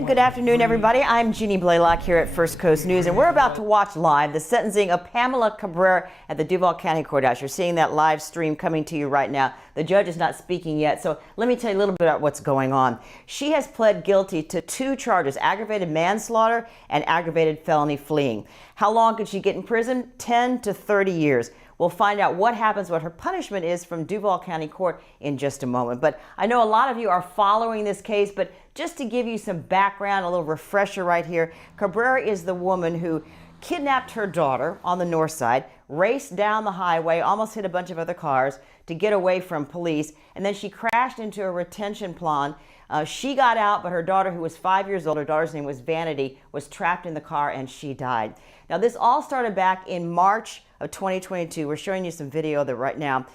And good afternoon, everybody. I'm Jeannie Blaylock here at First Coast News, and we're about to watch live the sentencing of Pamela Cabrera at the Duval County Courthouse. You're seeing that live stream coming to you right now. The judge is not speaking yet, so let me tell you a little bit about what's going on. She has pled guilty to 2 charges, aggravated manslaughter and aggravated felony fleeing. How long could she get in prison? 10 to 30 years. We'll find out what happens, what her punishment is from Duval County Court in just a moment. But I know a lot of you are following this case, but just to give you some background, a little refresher right here, Cabrera is the woman who kidnapped her daughter on the north side, raced down the highway, almost hit a bunch of other cars to get away from police, and then she crashed into a retention pond. She got out, but her daughter, who was 5 years old, her daughter's name was Vanity, was trapped in the car and she died. Now, this all started back in March of 2022. We're showing you some video of that right now.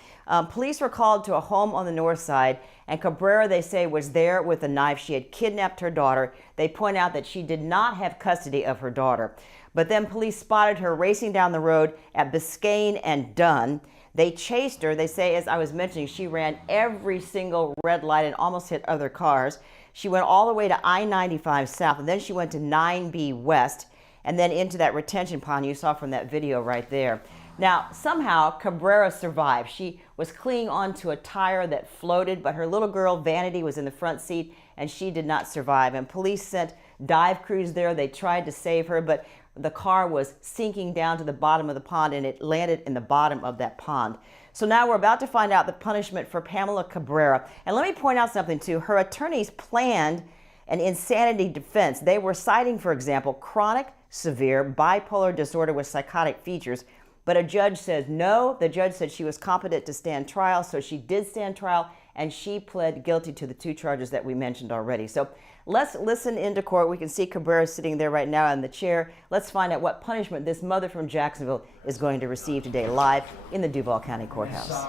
Police were called to a home on the north side, and Cabrera, they say, was there with a knife. She had kidnapped her daughter. They point out that she did not have custody of her daughter. But then police spotted her racing down the road at Biscayne and Dunn. They chased her. They say, as I was mentioning, she ran every single red light and almost hit other cars. She went all the way to I-95 South, and then she went to 9B West, and then into that retention pond you saw from that video right there. Now, somehow Cabrera survived. She was clinging onto a tire that floated, but her little girl, Vanity, was in the front seat, and she did not survive. And police sent dive crews there. They tried to save her, but the car was sinking down to the bottom of the pond, and it landed in the bottom of that pond. So now we're about to find out the punishment for Pamela Cabrera. And let me point out something, too. Her attorneys planned an insanity defense. They were citing, for example, chronic, severe bipolar disorder with psychotic features. But a judge says no. The judge said she was competent to stand trial, so she did stand trial, and she pled guilty to the 2 charges that we mentioned already. So let's listen into court. We can see Cabrera sitting there right now in the chair. Let's find out what punishment this mother from Jacksonville is going to receive today, live in the Duval County Courthouse.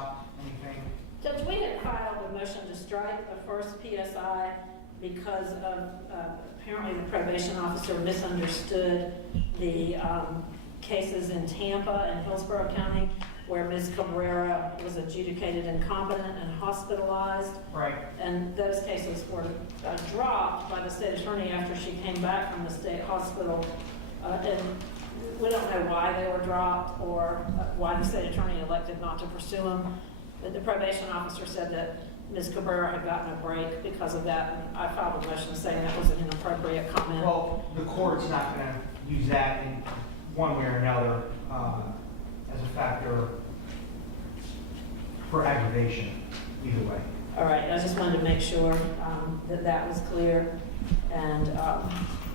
Judge, we had filed a motion to strike the first PSI because of apparently the probation officer misunderstood the cases in Tampa and Hillsborough County where Ms. Cabrera was adjudicated incompetent and hospitalized. Right. And those cases were dropped by the state attorney after she came back from the state hospital. And we don't know why they were dropped or why the state attorney elected not to pursue them. But the probation officer said that Ms. Cabrera had gotten a break because of that, and I filed a motion saying that was an inappropriate comment. Well, the court's not going to use that in one way or another as a factor for aggravation, either way. All right, I just wanted to make sure that that was clear, and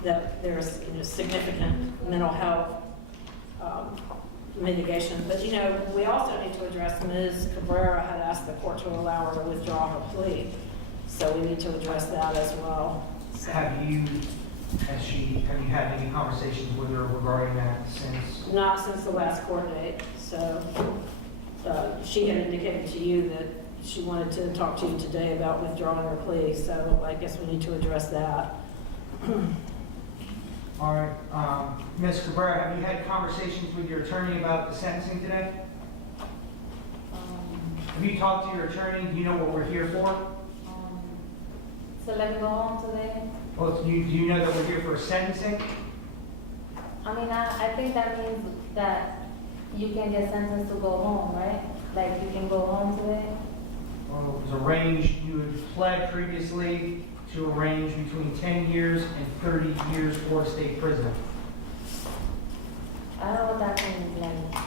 that there's significant mental health mitigation. But we also need to address Ms. Cabrera had asked the court to allow her to withdraw her plea, so we need to address that as well. So. Have you had any conversations with her regarding that since? Not since the last court date. So she had indicated to you that she wanted to talk to you today about withdrawing her plea. So I guess we need to address that. All right, Ms. Cabrera, have you had conversations with your attorney about the sentencing today? Have you talked to your attorney? Do you know what we're here for? So let me go home today? Well, do you know that we're here for sentencing? I mean, I think that means that you can get sentenced to go home, right? Like you can go home today? Well, it was arranged, you had pled previously to arrange between 10 years and 30 years for state prison. I don't know what that means, like.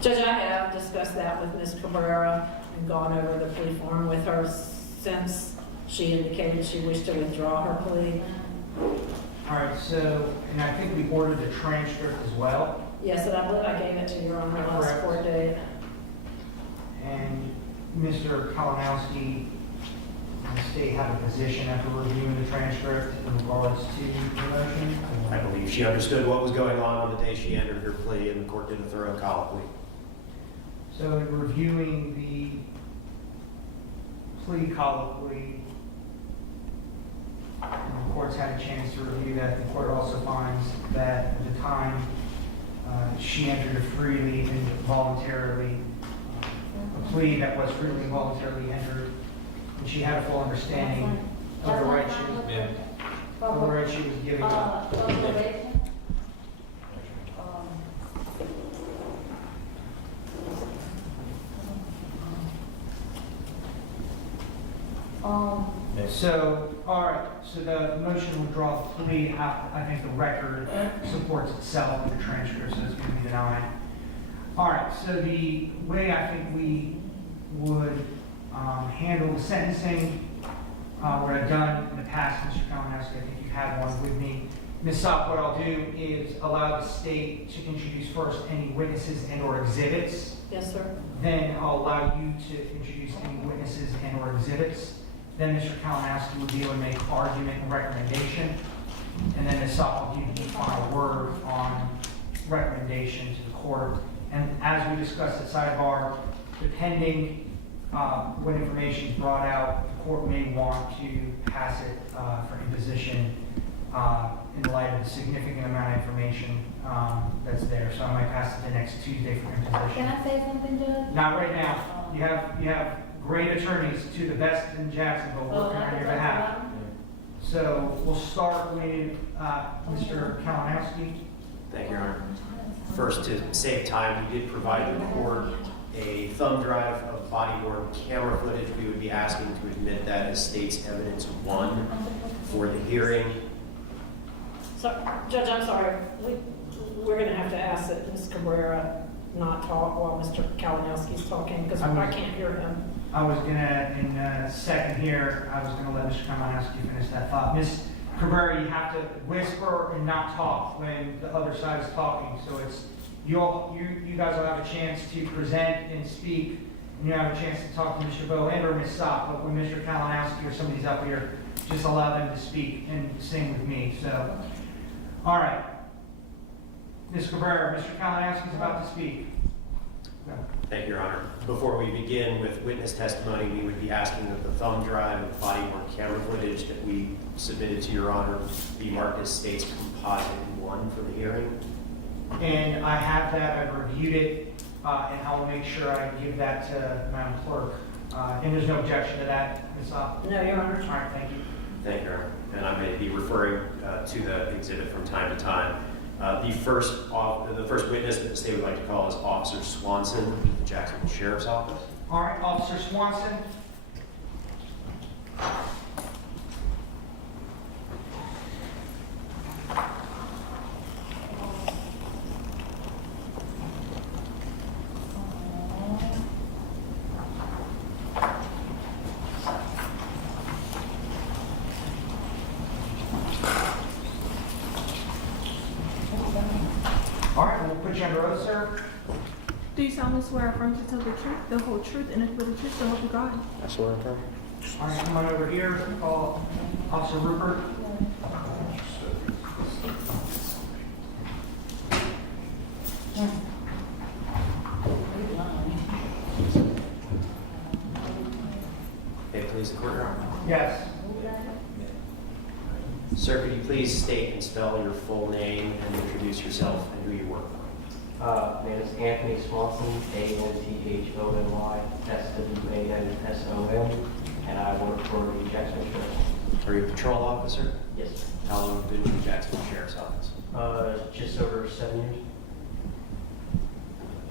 Judge, I have discussed that with Ms. Cabrera and gone over the plea form with her since she indicated she wished to withdraw her plea. All right, so, and I think we ordered the transcript as well. Yes, and I believe I gave it to you on her last Correct. court date. And Mr. Kalinowski, the state have a position after reviewing the transcript in regards to the motion? I believe she understood what was going on the day she entered her plea, and the court did a thorough colloquy. So in reviewing the plea colloquy, and the court's had a chance to review that. The court also finds that at the time she entered freely and voluntarily, a plea that was freely and voluntarily entered, and she had a full understanding Of the right That's she was, not Yeah. of the right she was giving up. Observation? So, all right, so the motion will draw the plea. I think the record supports itself with the transcript, so it's going to be denied. All right, so the way I think we would handle the sentencing, what I've done in the past, Mr. Kalinowski, I think you have one with me. Ms. Sopp, what I'll do is allow the state to introduce first any witnesses and or exhibits. Yes, sir. Then I'll allow you to introduce any witnesses and or exhibits. Then Mr. Kalinowski will be able to make argument and recommendation. And then Ms. Sopp will give you the final word on recommendation to the court. And as we discussed at sidebar, depending what information is brought out, the court may want to pass it for imposition in light of the significant amount of information that's there. So I might pass it the next Tuesday for imposition. Can I say something, Judge? Not right now. You have great attorneys, to the best in Jacksonville, working on your behalf. So we'll start with Mr. Kalinowski. Thank you, Your Honor. First, to save time, we did provide the court a thumb drive of body-worn camera footage. We would be asking to admit that as state's evidence 1 for the hearing. So, Judge, I'm sorry, we're gonna have to ask that Ms. Cabrera not talk while Mr. Kalinowski's talking, because I can't hear him. I was gonna, in a second here, I was gonna let Mr. Kalinowski finish that thought. Ms. Cabrera, you have to whisper and not talk when the other side is talking. So it's, you guys will have a chance to present and speak, and you have a chance to talk to Mr. Bowe and or Ms. Sopp. But when Mr. Kalinowski or somebody's up here, just allow them to speak and sing with me. So, all right. Ms. Cabrera, Mr. Kalinowski is about to speak. Go. Thank you, Your Honor. Before we begin with witness testimony, we would be asking that the thumb drive and body-worn camera footage that we submitted to Your Honor be marked as state's composite 1 for the hearing. And I have that, I've reviewed it, and I will make sure I give that to Madam Clerk. And there's no objection to that, Ms. Sopp? No, Your Honor. All right, thank you. Thank you, Your Honor. And I may be referring to the exhibit from time to time. The first witness that the state would like to call is Officer Swanson with the Jacksonville Sheriff's Office. All right, Officer Swanson. All right, we'll put you under oath, sir. Do you solemnly swear or affirm to tell the truth, the whole truth, and nothing but the truth, so help you God? I swear and affirm. All right, come on over here, call Officer Rupert. Okay, please, the court, Your Honor. Yes. Sir, could you please state and spell your full name and introduce yourself and who you work for? My name is Anthony Swanson, Anthony, S-W-A-N-S-O-N, and I work for the Jacksonville Sheriff's. Are you a patrol officer? Yes, sir. How long have you been with the Jacksonville Sheriff's Office? Just over 7 years.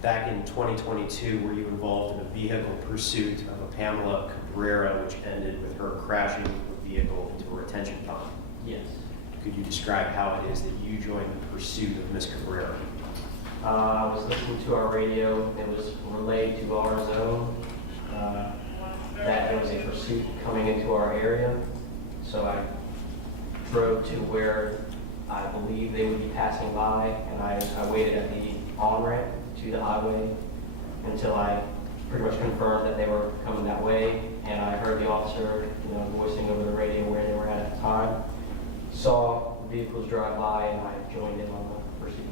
Back in 2022, were you involved in a vehicle pursuit of a Pamela Cabrera, which ended with her crashing the vehicle into a retention pond? Yes. Could you describe how it is that you joined the pursuit of Ms. Cabrera? I was listening to our radio. It was relayed to our zone that there was a pursuit coming into our area. So I drove to where I believe they would be passing by, and I waited at the on-ramp to the highway until I pretty much confirmed that they were coming that way, and I heard the officer, voicing over the radio where they were at the time. Saw vehicles drive by, and I joined in on the pursuit.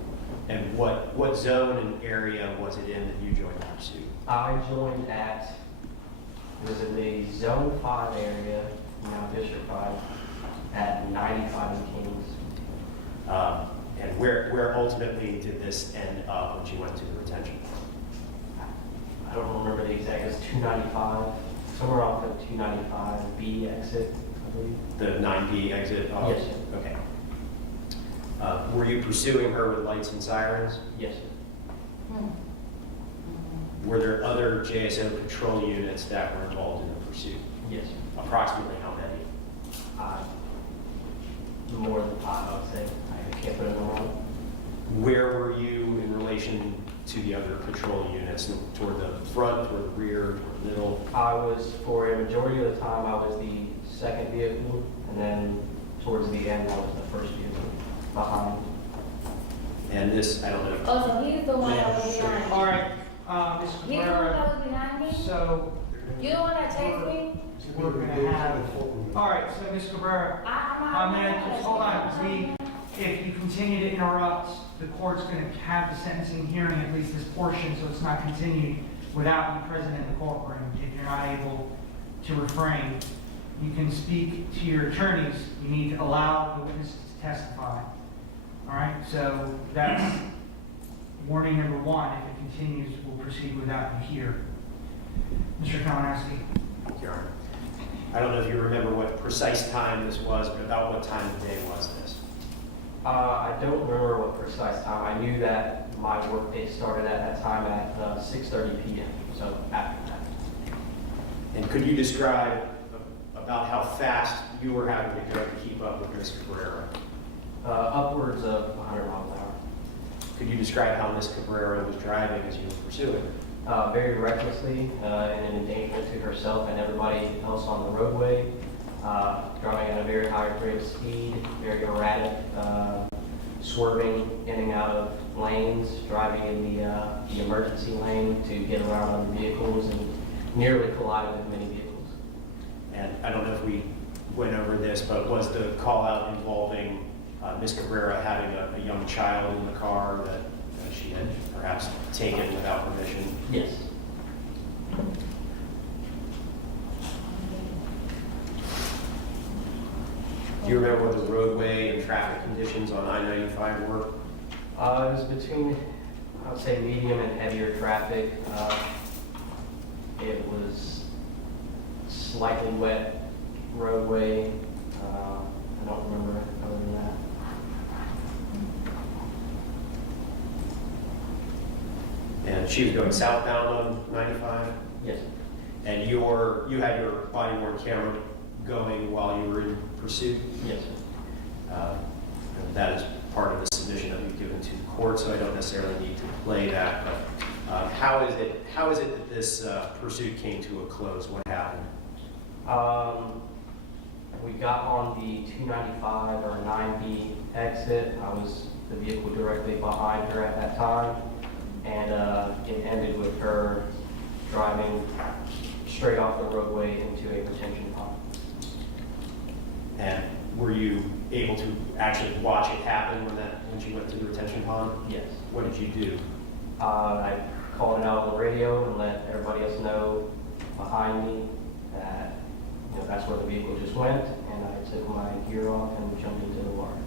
And what zone and area was it in that you joined the pursuit? I joined it was in the Zone 5 area, now District 5, at 95 in Kings. And where ultimately did this end up when she went to the retention? I don't remember the exact, it's 295, somewhere off of 295B exit, I believe. The 9B exit? off? Yes, sir. Okay. Were you pursuing her with lights and sirens? Yes, sir. Were there other JSO patrol units that were involved in the pursuit? Yes, sir. Approximately how many? More than 5, I would say. I can't put it on. Where were you in relation to the other patrol units? Toward the front, toward the rear, toward the middle? I was, for a majority of the time, I was the second vehicle, and then towards the end, I was the first vehicle behind. And this, I don't know. Oh, so he's the one that was behind me. All right, Ms. He's the one Cabrera, that was behind me? so You the one that chased me? we're gonna have, all right, so Ms. Cabrera, just hold on. If you continue to interrupt, the court's gonna have the sentencing hearing, at least this portion, so it's not continued without you present in the courtroom. If you're not able to refrain, you can speak to your attorneys. You need to allow the witnesses to testify. All right, so that's warning number 1. If it continues, we'll proceed without you here. Mr. Kalinowski. Your Honor. I don't know if you remember what precise time this was, but about what time of day was this? I don't remember what precise time. I knew that my workday started at that time at 6:30 p.m., so after that. And could you describe about how fast you were having to go to keep up with Ms. Cabrera? Upwards of 100 miles an hour. Could you describe how Ms. Cabrera was driving as you were pursuing her? Very recklessly, and an endangerment to herself and everybody else on the roadway. Driving at a very high rate of speed, very erratic, swerving in and out of lanes, driving in the emergency lane to get around other vehicles, and nearly collided with many vehicles. And I don't know if we went over this, but was the call out involving Ms. Cabrera having a young child in the car that she had perhaps taken without permission? Yes. Do you remember what the roadway and traffic conditions on I-95 were? It was between, I would say, medium and heavier traffic. It was slightly wet roadway. I don't remember other than that. And she was going southbound on 95? Yes. And you had your body worn camera going while you were in pursuit? Yes. That is part of the submission that we've given to the court, so I don't necessarily need to play that. But how is it that this pursuit came to a close? What happened? We got on the 295 or 9B exit. I was the vehicle directly behind her at that time, and it ended with her driving straight off the roadway into a retention pond. And were you able to actually watch it happen when she went to the retention pond? Yes. What did you do? I called it out on the radio and let everybody else know behind me that that's where the vehicle just went, and I took my gear off and jumped into the water.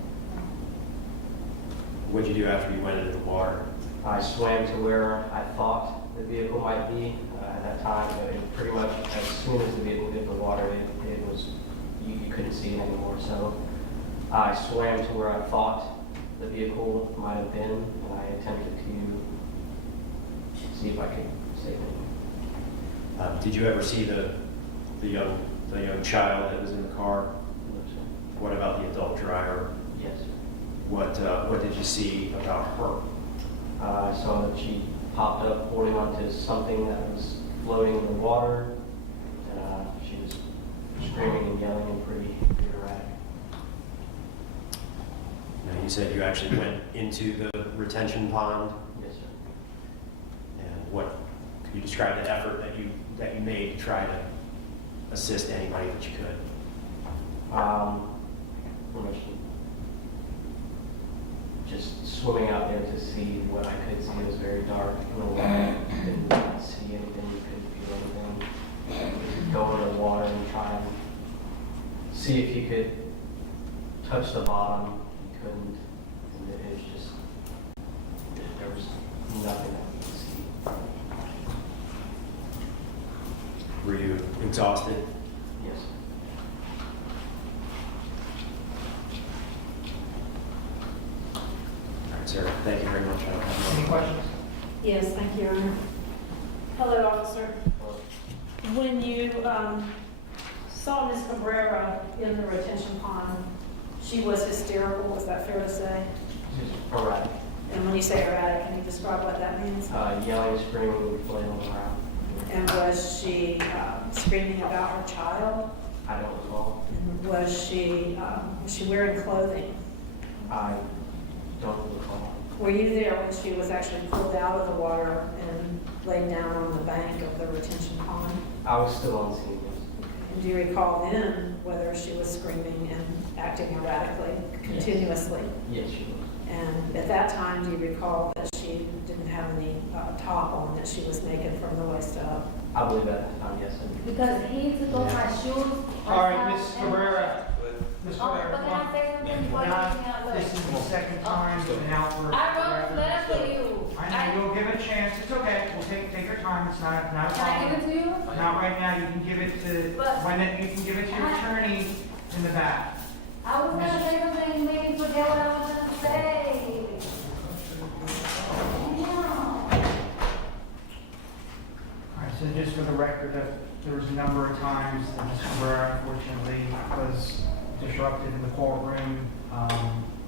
What did you do after you went into the water? I swam to where I thought the vehicle might be at that time, but pretty much as soon as the vehicle hit the water, it was, you couldn't see it anymore. So I swam to where I thought the vehicle might have been, and I attempted to see if I could save it. Did you ever see the young child that was in the car? What about the adult driver? Yes. What did you see about her? I saw that she popped up holding onto something that was floating in the water, and she was screaming and yelling and pretty erratic. Now, you said you actually went into the retention pond, Yes, sir. and could you describe the effort that you made to try to assist anybody that you could? Pretty much just swimming out there to see what I could see. It was very dark in the water. Didn't see anything, you couldn't feel anything. Just go in the water and try and see if you could touch the bottom. You couldn't. And it was just, there was nothing that we could see. Were you exhausted? Yes. sir. Thank you very much. I don't have Any questions? Yes, thank you, Your Honor. Hello, officer. When you saw Ms. Cabrera in the retention pond, she was hysterical, is that fair to say? Just erratic. And when you say erratic, can you describe what that means? Yelling, screaming, flailing around. And was she screaming about her child? I don't recall. And was she wearing clothing? I don't recall. Were you there when she was actually pulled out of the water and laid down on the bank of the retention pond? I was still on scene, yes. And do you recall then whether she was screaming and acting erratically, continuously? Yes, she was. And at that time, do you recall that she didn't have any top on, that she was naked from the waist up? I believe at the time, yes. I did. Because he took off my shoes. All right, Ms. Cabrera. Ms. Oh, but can I Cabrera. say something before you Now, take me out? this is the second time you've been out for. I wrote this letter for you. I know, you'll give it a chance, it's okay, we'll take your time, it's not a Can I problem. give it to you? Not right now, you can give it to, you can give it to your attorney in the back. I was gonna say something, you made me forget what I was gonna say. All right, so just for the record, there was a number of times that Ms. Cabrera unfortunately was disrupted in the courtroom.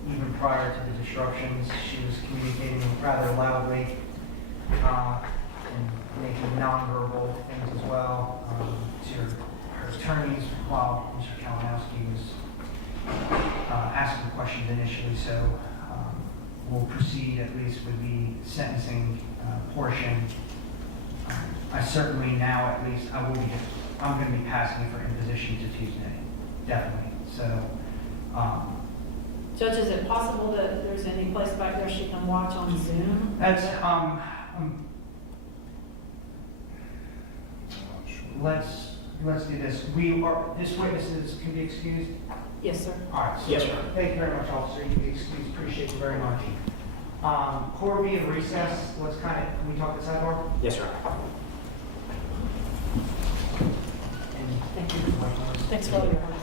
Even prior to the disruptions, she was communicating rather loudly and making nonverbal things as well to her attorneys while Mr. Kalinowski was asking questions initially. So we'll proceed at least with the sentencing portion. I certainly now at least, I'm going to be passing for imposition to Tuesday, definitely. So, Judge, is it possible that there's any place back there she can watch on Zoom? that's, let's do this. This witnesses can be excused. Yes, sir. All right. So Yes, sir. Thank you very much, officer. You can be excused. Appreciate you very much. Court will be in recess. Can we talk to sidebar? Yes, sir. And thank you for my Thanks for all your hard work.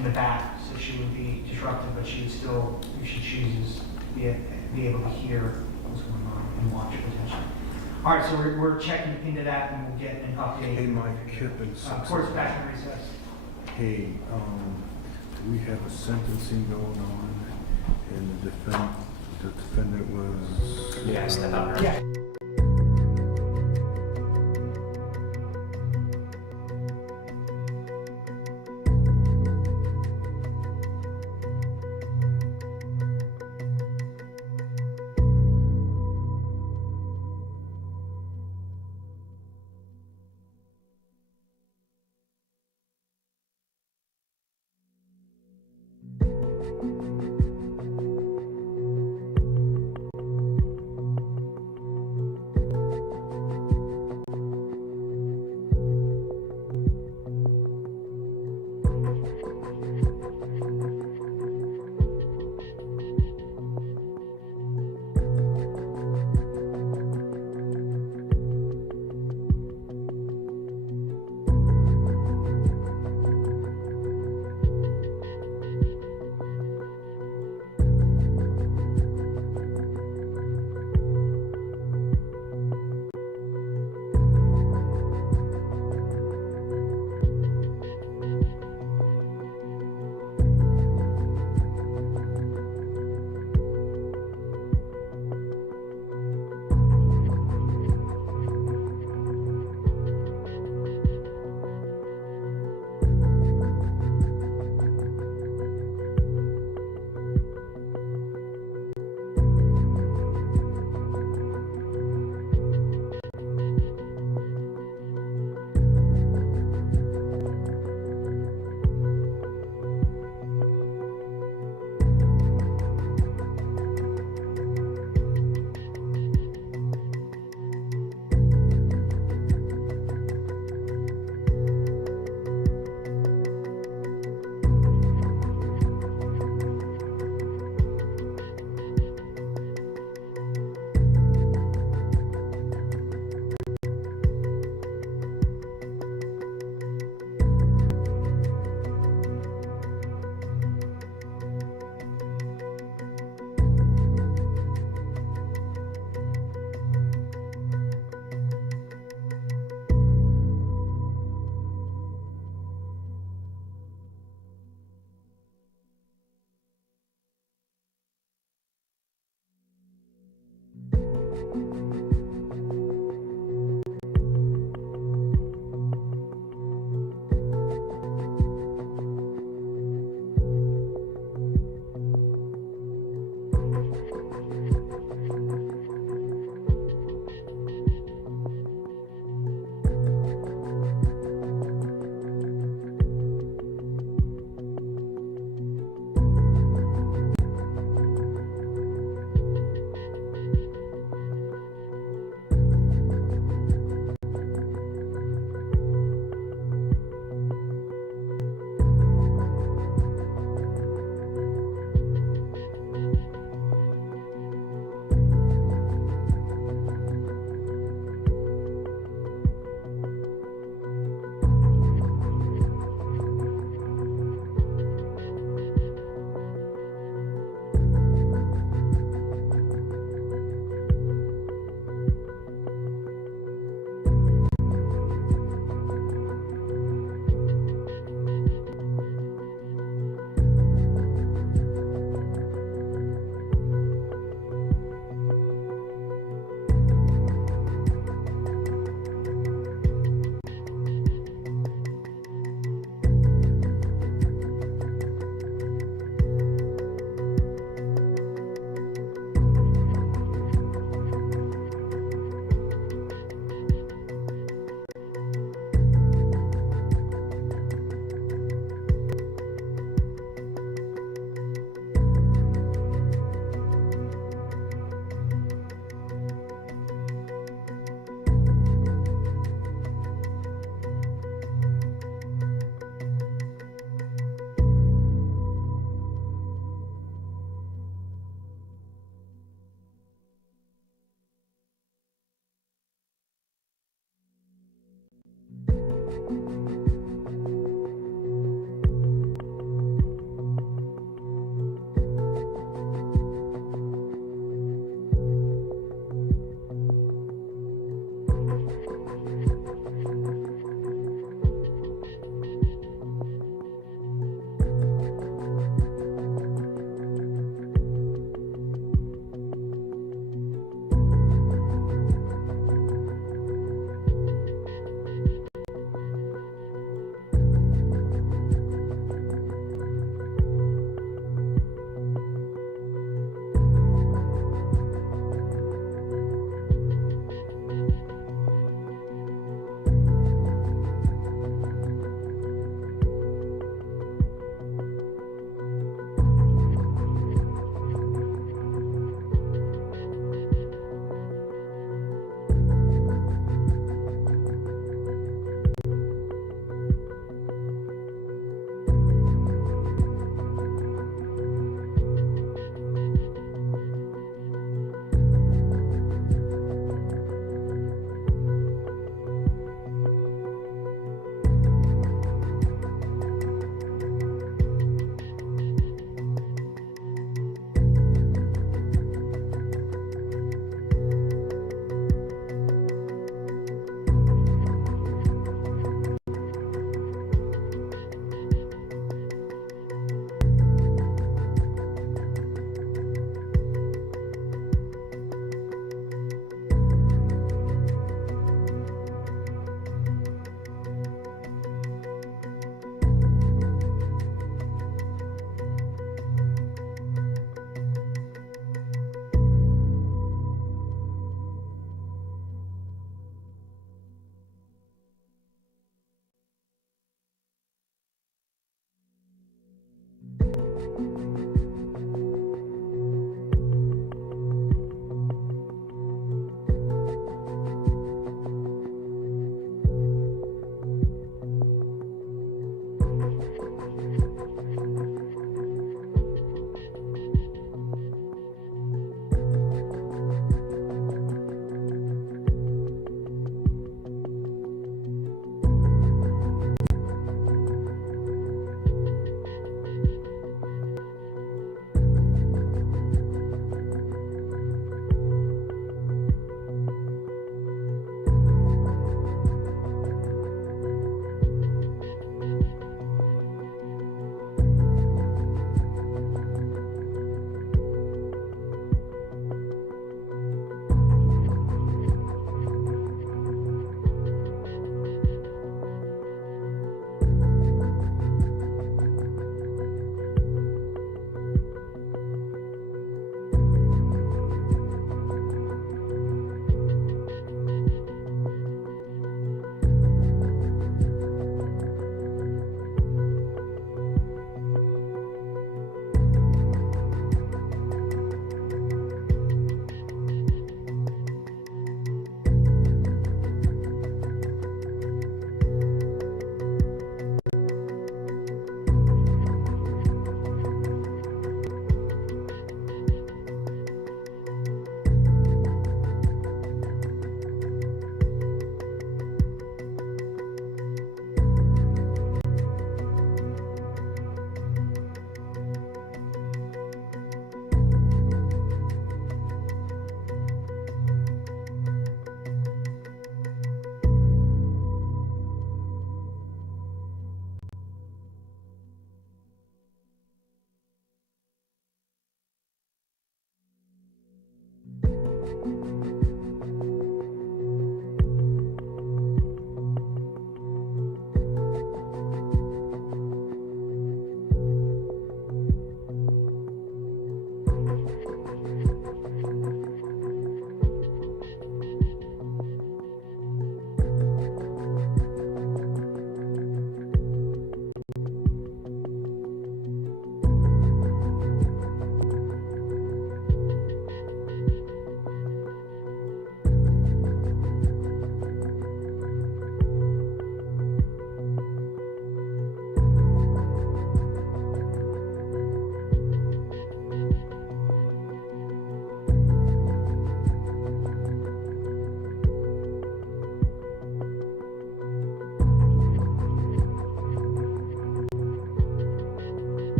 in the back, so she would be disrupted, but she would still, if she chooses, be able to hear what's going on and watch potentially. All right, so we're checking into that, and we'll get an update. Hey, Mike, Kip and Court's back in recess. Hey, we have a sentencing going on, and the defendant was. Yeah, step out. Yeah.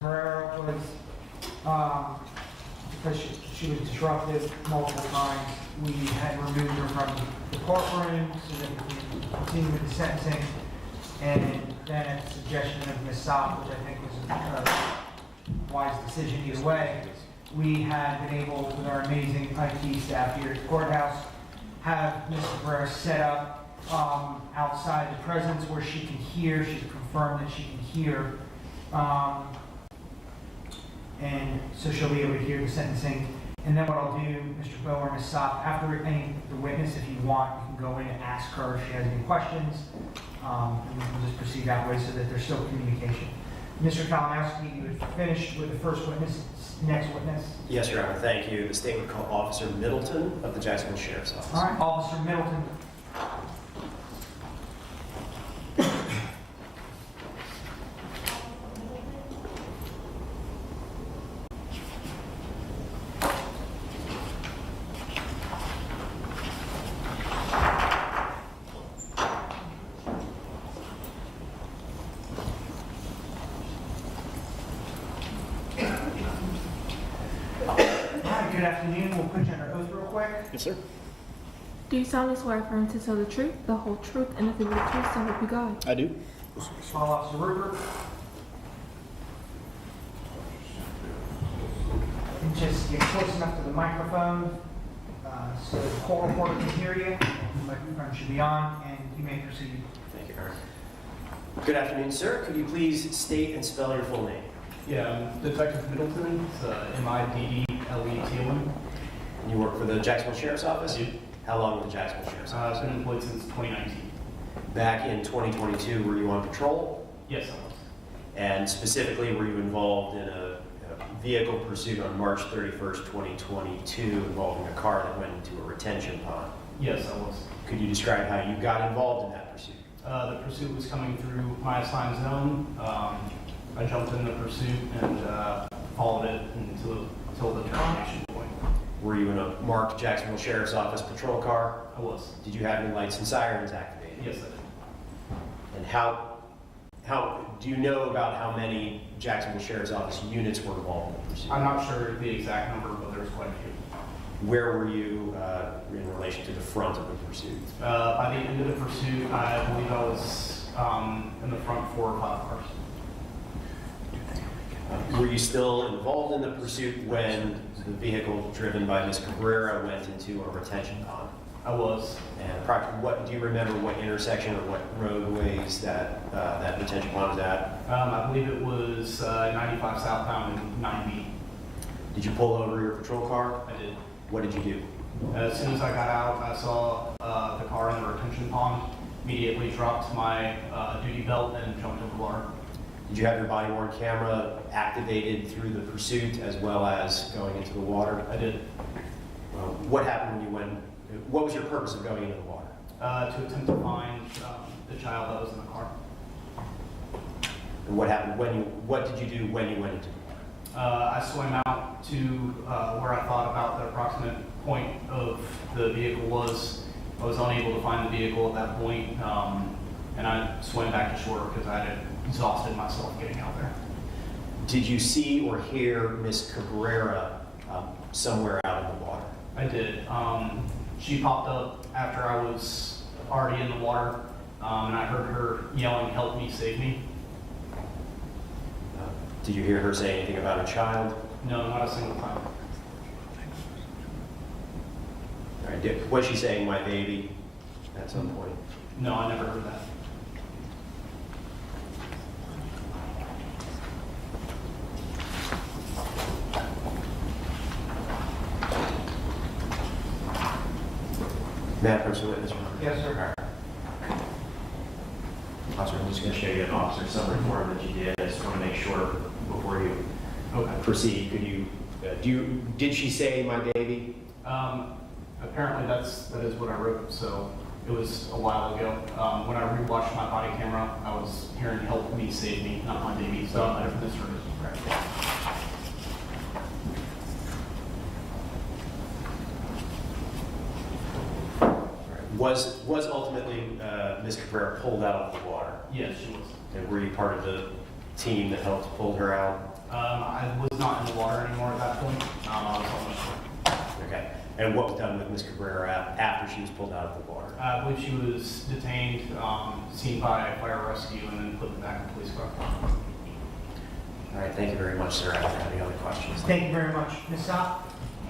Herrera was, because she was disruptive multiple times, we had removed her from the courtroom so that we could continue with the sentencing. And then at the suggestion of Ms. Sopp, which I think was a wise decision either way, we had been able, with our amazing IT staff here at the courthouse, have Ms. Cabrera set up outside the presence where she can hear. She's confirmed that she can hear. And so she'll be able to hear the sentencing. And then what I'll do, Mr. Bowe or Ms. Sopp, after any the witness, if you want, you can go in and ask her if she has any questions. And we can just proceed that way so that there's still communication. Mr. Kalinowski, you had finished with the first witness. Next witness. Yes, Your Honor, thank you. The state would call Officer Middleton of the Jacksonville Sheriff's Office. All right, Officer Middleton. Good afternoon. We'll put you under oath real quick. Yes, sir. Do you solemnly swear affirm to tell the truth, the whole truth, and nothing but the truth, so help you God? I do. Follow Officer Rupert. And just get close enough to the microphone so the court reporter can hear you. The microphone should be on, and you may proceed. Thank you, Your Honor. Good afternoon, sir. Could you please state and spell your full name? Yeah, Detective Middleton, it's Middleton. You work for the Jacksonville Sheriff's Office? I do. How long with the Jacksonville Sheriff's Office? I've been employed since 2019. Back in 2022, were you on patrol? Yes, I was. And specifically, were you involved in a vehicle pursuit on March 31st, 2022, involving a car that went into a retention pond? Yes, I was. Could you describe how you got involved in that pursuit? The pursuit was coming through my assigned zone. I jumped in the pursuit and followed it until the termination point. Were you in a marked Jacksonville Sheriff's Office patrol car? I was. Did you have any lights and sirens activated? Yes, I did. And how do you know about how many Jacksonville Sheriff's Office units were involved in the pursuit? I'm not sure the exact number, but there was quite a few. Where were you in relation to the front of the pursuit? By the end of the pursuit, I believe I was in the front 4 or 5 cars. Were you still involved in the pursuit when the vehicle driven by Ms. Cabrera went into a retention pond? I was. And what do you remember what intersection or what roadways that retention pond was at? I believe it was 95 southbound and 9B. Did you pull over your patrol car? I did. What did you do? As soon as I got out, I saw the car in the retention pond, immediately dropped my duty belt and jumped in the water. Did you have your body-worn camera activated through the pursuit as well as going into the water? I did. What happened when you went? What was your purpose of going into the water? To attempt to find the child that was in the car. And what happened what did you do when you went into the water? I swam out to where I thought about the approximate point of the vehicle was. I was unable to find the vehicle at that point, and I swam back to shore because I had exhausted myself getting out there. Did you see or hear Miss Cabrera somewhere out in the water? I did. She popped up after I was already in the water, and I heard her yelling, "Help me, save me." Did you hear her say anything about a child? No, not a single time. All right, was she saying "my baby" at some point? No, I never heard that. May I approach the witness? Yes, sir. Officer, I'm just going to show you an officer summary form that you did. I just want to make sure before you Proceed. Could you, did she say "my baby"? Apparently that is what I wrote, so it was a while ago. When I rewatched my body camera, I was hearing "help me, save me," not "my baby," so I misheard it. Was ultimately Ms. Cabrera pulled out of the water? Yes, she was. And were you part of the team that helped pull her out? I was not in the water anymore at that point. I was on the shore. Okay. And what was done with Ms. Cabrera after she was pulled out of the water? I believe she was detained, seen by fire rescue, and then put back in the police car. All right, thank you very much, sir. I don't have any other questions. Thank you very much. Ms. Sapp?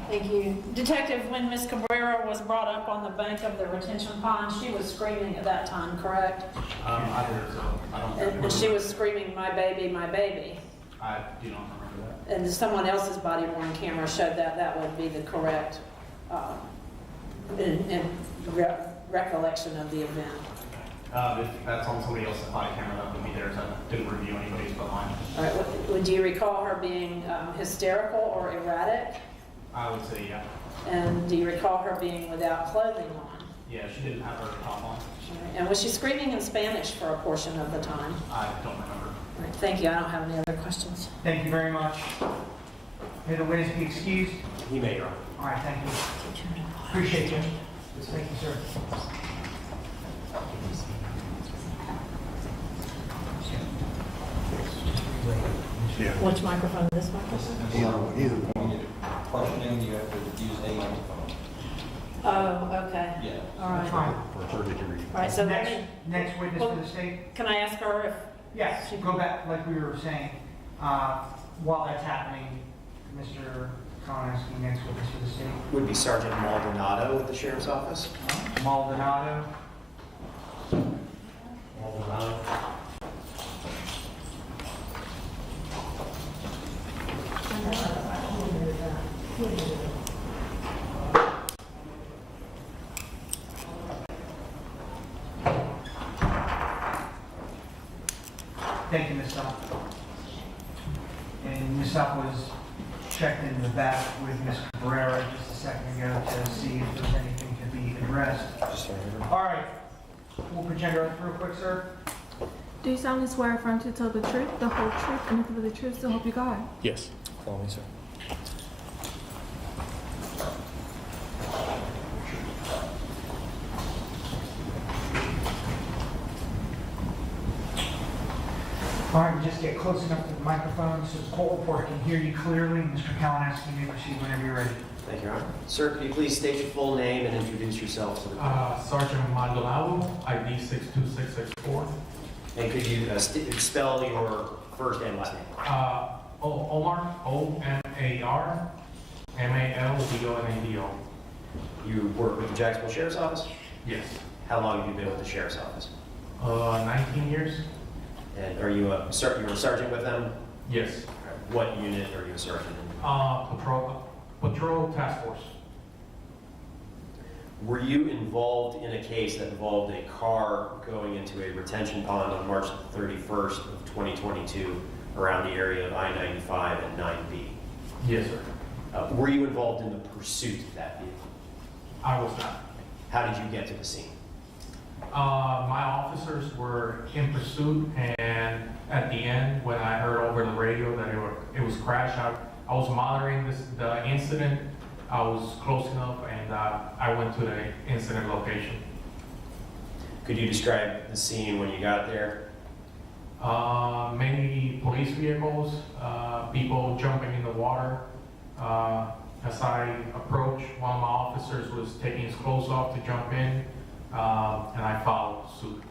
Thank you. Detective, when Ms. Cabrera was brought up on the bank of the retention pond, she was screaming at that time, correct? I believe so. I don't remember. And she was screaming, "My baby, my baby." I do not remember that. And someone else's body worn camera showed that that would be the correct recollection of the event. If that's on somebody else's body camera, that would be theirs. I didn't review anybody's but mine. All right, do you recall her being hysterical or erratic? I would say, yeah. And do you recall her being without clothing on? Yeah, she didn't have her top on. All right, and was she screaming in Spanish for a portion of the time? I don't remember. All right, thank you. I don't have any other questions. Thank you very much. May the witness be excused. You may, Your Honor. All right, thank you. Appreciate you. Thank you, sir. Yeah. Which microphone? This microphone? Either one. Questioning, you have to use a microphone. Oh, okay. Yeah. All right. Fine. For 30 degrees. All right, so Next, then, next witness for the state. can I ask her if, Yes, go back, like we were saying, while that's happening, Mr. Kalinowski, next witness for the state. Would be Sergeant Maldonado with the Sheriff's Office. Maldonado. Maldonado. Thank you, Ms. Sapp. And Ms. Sapp was checked in the back with Ms. Cabrera just a second ago to see if there's anything to be addressed. All right, we'll put you under oath real quick, sir. Do you solemnly swear or affirm to tell the truth, the whole truth, and nothing but the truth, so help you God? Yes. Follow me, sir. All right, just get close enough to the microphone so the court reporter can hear you clearly. Mr. Kalinowski, you may proceed whenever you're ready. Thank you, Your Honor. Sir, could you please state your full name and introduce yourself to the court? Sergeant Maldonado, ID 62664. And could you spell your first and last name? Omar, O-M-A-R, M-A-L-D-O-N-A-D-O. You work with the Jacksonville Sheriff's Office? Yes. How long have you been with the Sheriff's Office? 19 years? And are you a sergeant with them? Yes. What unit are you a sergeant in? Patrol Task Force. Were you involved in a case that involved a car going into a retention pond on March 31st of 2022 around the area of I-95 and 9B? Yes, sir. Were you involved in the pursuit of that vehicle? I was not. How did you get to the scene? My officers were in pursuit, and at the end, when I heard over the radio that it was crashed, I was monitoring the incident. I was close enough, and I went to the incident location. Could you describe the scene when you got there? Many police vehicles, people jumping in the water. As I approached, one of my officers was taking his clothes off to jump in, and I followed suit.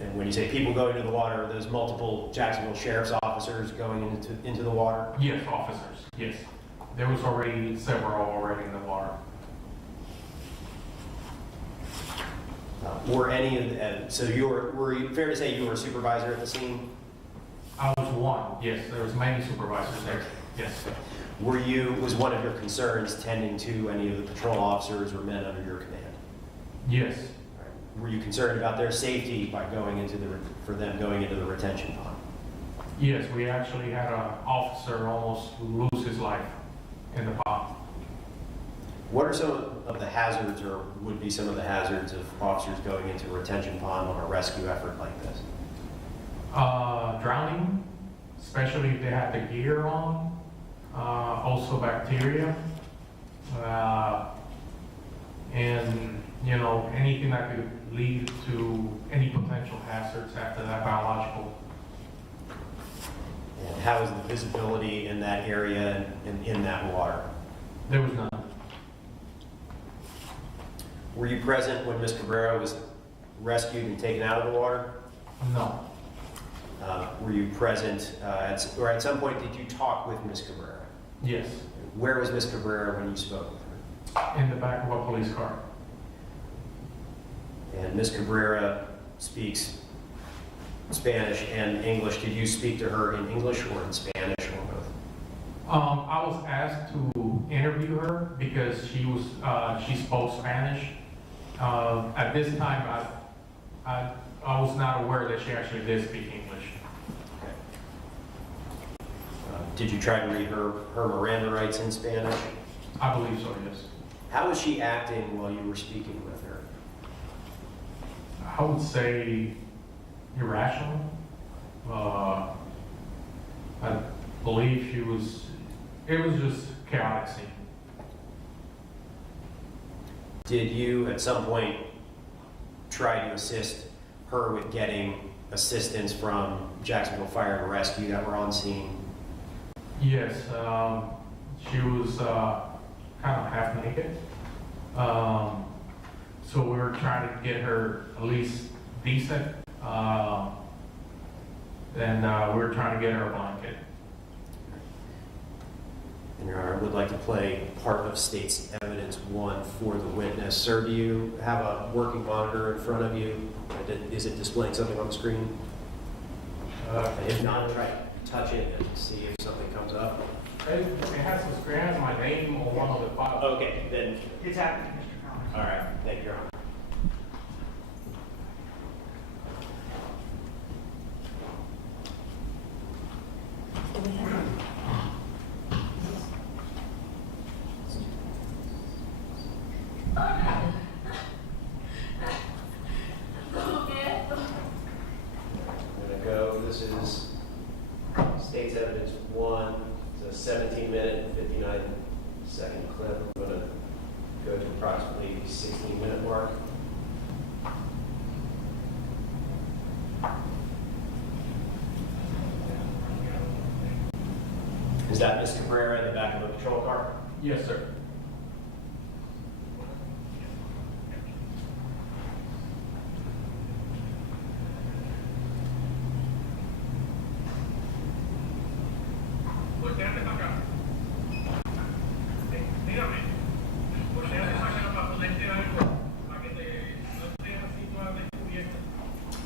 And when you say people going into the water, are those multiple Jacksonville Sheriff's officers going into the water? Yes, officers, yes. There was already several already in the water. Were any of the, so were you, fair to say you were a supervisor at the scene? I was one, yes. There was many supervisors there, yes. Was one of your concerns tending to any of the patrol officers or men under your command? Yes, Were you concerned about their safety by for them going into the retention pond? yes. We actually had an officer almost lose his life in the pond. What are some of the hazards, or would be some of the hazards of officers going into a retention pond on a rescue effort like this? Drowning, especially if they had the gear on. Also bacteria. And, you know, anything that could lead to any potential hazards after that biological. how was the visibility in that area and in that water? There was none. Were you present when Ms. Cabrera was rescued and taken out of the water? No. Were you present, or at some point did you talk with Ms. Cabrera? Yes. Where was Ms. Cabrera when you spoke with her? In the back of a police car. And Ms. Cabrera speaks Spanish and English. Did you speak to her in English or in Spanish or both? I was asked to interview her because she spoke Spanish. At this time, I was not aware that she actually did speak English. Okay. Did you try to read her Miranda rights in Spanish? I believe so, yes. How was she acting while you were speaking with her? I would say irrational. I believe it was just chaotic scene. Did you at some point try to assist her with getting assistance from Jacksonville Fire and Rescue that were on scene? Yes, she was kind of half naked. So we were trying to get her at least decent. And we were trying to get her a blanket. And Your Honor, I would like to play part of State's Evidence 1 for the witness. Sir, do you have a working monitor in front of you? Is it displaying something on the screen? If not, try to touch it and see if something comes up. It has the screen, has my name on one of the files. Okay, then, It's active, Mr. Collins. all right, thank you, Your Honor. I'm gonna go, this is State's Evidence 1, it's a 17-minute and 59-second clip. I'm gonna go to approximately the 16-minute mark. Is that Ms. Cabrera in the back of a patrol car? Yes, sir.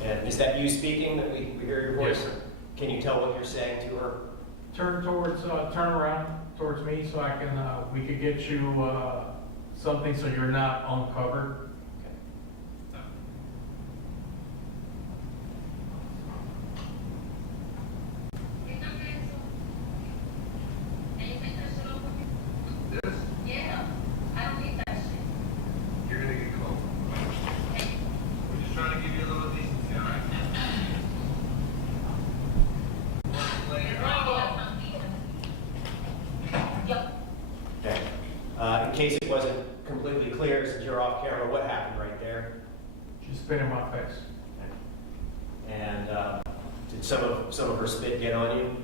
And is that you speaking, that we hear your voice? Yes, sir. Can you tell what you're saying to her? Turn around towards me so I can, we could get you, something so you're not uncovered. Yeah, I don't need that shit. You're gonna get cold. We're just trying to give you a little decency, all right? Okay. In case it wasn't completely clear, since you're off camera, what happened right there? She spit in my face. And did some of her spit get on you?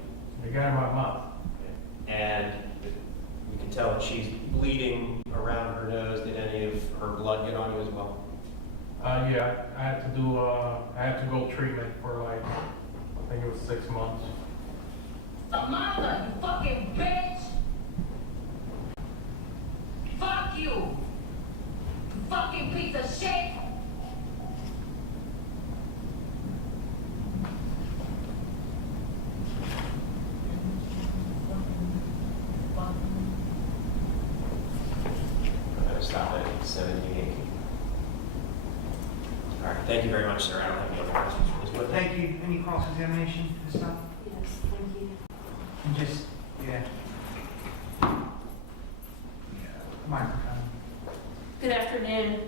It got in my mouth. And you can tell that she's bleeding around her nose. Did any of her blood get on you as well? Yeah, I had to go treatment for like, I think it was 6 months. Amanda, you fucking bitch! Fuck you! You fucking piece of shit! I'm going to stop at 17:18. All right, thank you very much, sir. I don't have any other questions for this witness. Thank you. Any cross-examination this time? Yes, thank you. And just, yeah. Microphone. Good afternoon.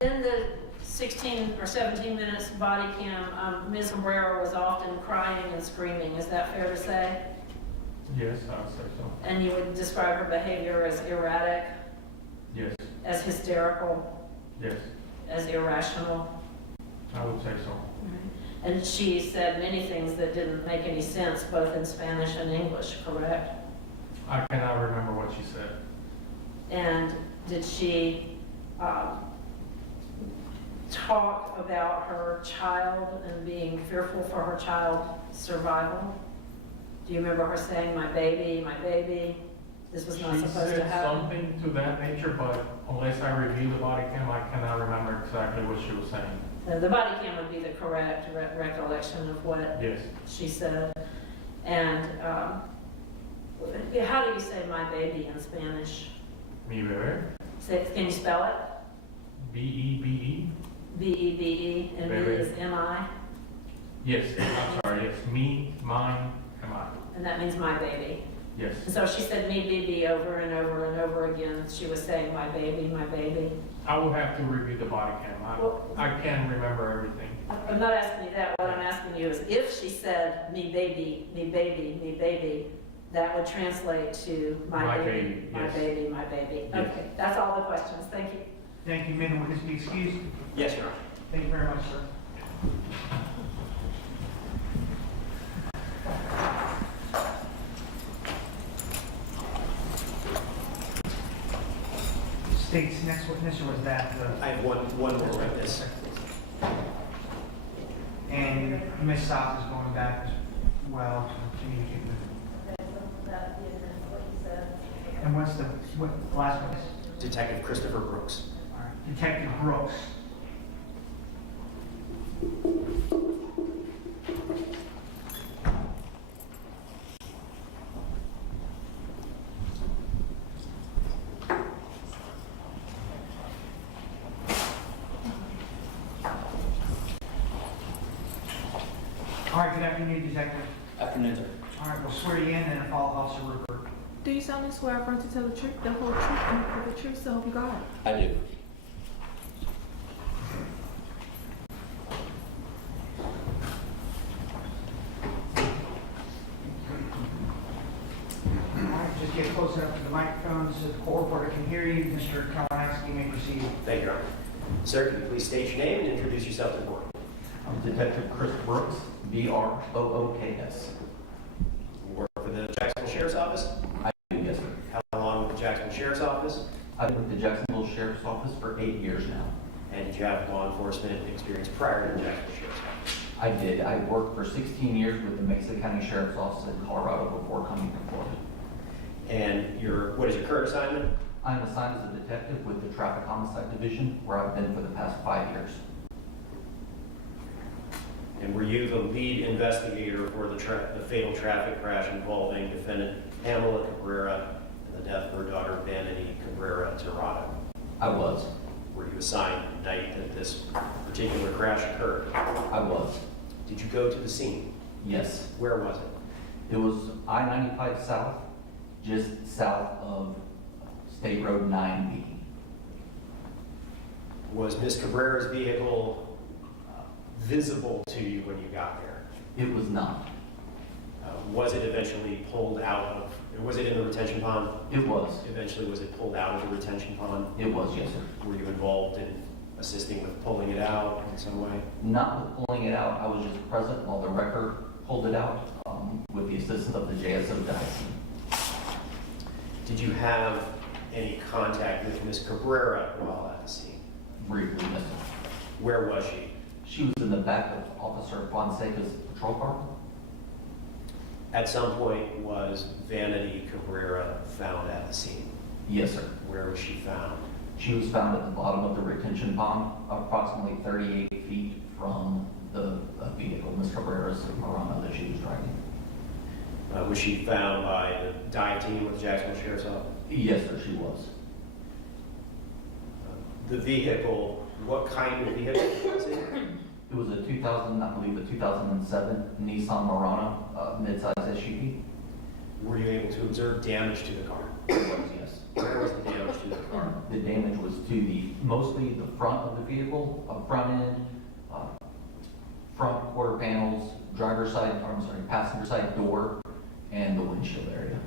In the 16 or 17 minutes body cam, Ms. Cabrera was often crying and screaming. Is that fair to say? Yes, I would say so. And you would describe her behavior as erratic, Yes, as hysterical, yes, as irrational? I would say so. And she said many things that didn't make any sense, both in Spanish and English, correct? I cannot remember what she said. And did she talk about her child and being fearful for her child's survival? Do you remember her saying, my baby, this was not supposed to She said happen? something to that nature, but unless I review the body cam, I cannot remember exactly what she was saying. The body cam would be the correct recollection of what Yes. she said. And how do you say my baby in Spanish? Mi bebé. Can you spell it? B-E-B-E. B-E-B-E, and me Bebé. is M-I, Yes, I'm sorry, yes. Me, mine, am I. and that means my baby. Yes. And so she said me, baby, over and over and over again. She was saying my baby, my baby. I will have to review the body cam. I can't remember everything. I'm not asking you that. What I'm asking you is if she said me, baby, me, baby, me, baby, that would translate to my baby, my yes. baby, my baby. Yes. Okay, that's all the questions. Thank you. Thank you. May the witness be excused? Yes, Your Honor. Thank you very much, sir. State's next witness, or was that I have one more witness. and Ms. South is going back as well to communicate with. And what's the last witness? Detective Christopher Brooks. All right. Detective Brooks. All right, good afternoon, Detective. Afternoon, sir. All right, we'll swear you in and follow Officer Rupert. Do you solemnly swear affirm to tell the truth, the whole truth, and nothing but the truth, so help you God? I do. All right, just get close enough to the microphone so the court reporter can hear you. Mr. Kalanaski, you may proceed. Thank you, Your Honor. Sir, can you please state your name and introduce yourself to the board? I'm Detective Chris Brooks, B-R-O-O-K-S. You work for the Jacksonville Sheriff's Office? I do, yes, sir. How long with the Jacksonville Sheriff's Office? I've been with the Jacksonville Sheriff's Office for 8 years now. And did you have law enforcement experience prior to the Jacksonville Sheriff's Office? I did. I worked for 16 years with the Mesa County Sheriff's Office in Colorado before coming to Florida. And what is your current assignment? I'm assigned as a detective with the Traffic Homicide Division, where I've been for the past 5 years. And were you the lead investigator for the fatal traffic crash involving defendant Pamela Cabrera and the death of her daughter Vanity Cabrera Tirado? I was. Were you assigned the night that this particular crash occurred? I was. Did you go to the scene? Yes. Where was it? It was I-95 South, just south of State Road 9B. Was Ms. Cabrera's vehicle visible to you when you got there? It was not. Was it eventually pulled out of, was it in the retention pond? It was. Eventually, was it pulled out of the retention pond? It was, yes, sir. Were you involved in assisting with pulling it out in some way? Not with pulling it out. I was just present while the wrecker pulled it out with the assistance of the JSO dice. Did you have any contact with Ms. Cabrera while at the scene? Briefly, yes, sir. Where was she? She was in the back of Officer Fonseca's patrol car. At some point, was Vanity Cabrera found at the scene? Yes, sir. Where was she found? She was found at the bottom of the retention pond, approximately 38 feet from the vehicle, Ms. Cabrera's Murano that she was driving. Was she found by the dive team with the Jacksonville Sheriff's Office? Yes, sir, she was. The vehicle, what kind of vehicle was it? It was a 2007 Nissan Murano midsize SUV. Were you able to observe damage to the car? It was, yes. Where was the damage to the car? The damage was to mostly the front of the vehicle, front end, front quarter panels, passenger side door, and the windshield area.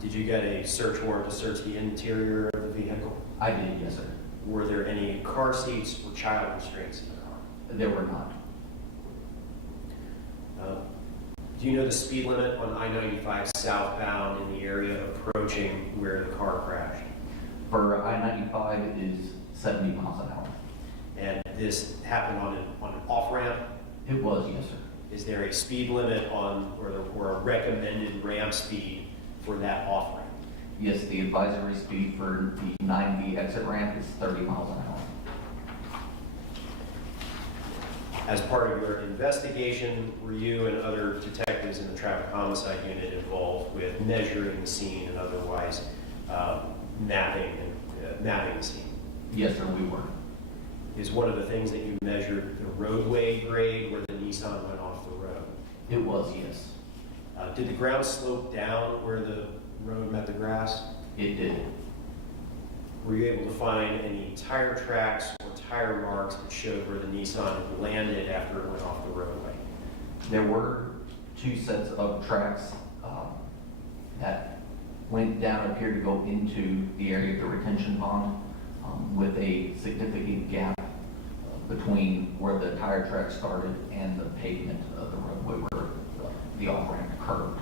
Did you get a search warrant to search the interior of the vehicle? I did, yes, sir. Were there any car seats or child restraints in the car? There were not. Do you know the speed limit on I-95 southbound in the area approaching where the car crashed? For I-95 is 70 miles an hour. And this happened on an off-ramp? It was, yes, sir. Is there a speed limit on, or a recommended ramp speed for that off-ramp? Yes, the advisory speed for the 9B exit ramp is 30 miles an hour. As part of your investigation, were you and other detectives in the traffic homicide unit involved with measuring the scene and otherwise mapping the scene? Yes, sir, we were. Is one of the things that you measured the roadway grade where the Nissan went off the road? It was, yes. Did the ground slope down where the road met the grass? It did. Were you able to find any tire tracks or tire marks that showed where the Nissan had landed after it went off the roadway? There were 2 sets of tracks that went down, appeared to go into the area of the retention pond with a significant gap between where the tire track started and the pavement of the roadway where the off-ramp curved.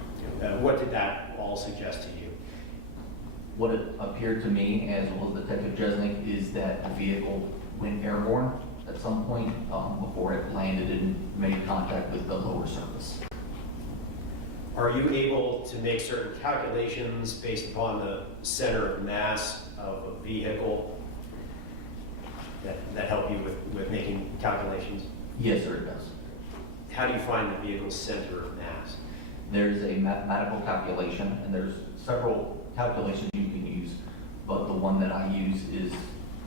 What did that all suggest to you? What it appeared to me, as well as Detective Jesnick, is that the vehicle went airborne at some point before it landed and made contact with the lower surface. Are you able to make certain calculations based upon the center of mass of a vehicle that help you with making calculations? Yes, sir, it does. How do you find the vehicle's center of mass? There's a mathematical calculation, and there's several calculations you can use, but the one that I use is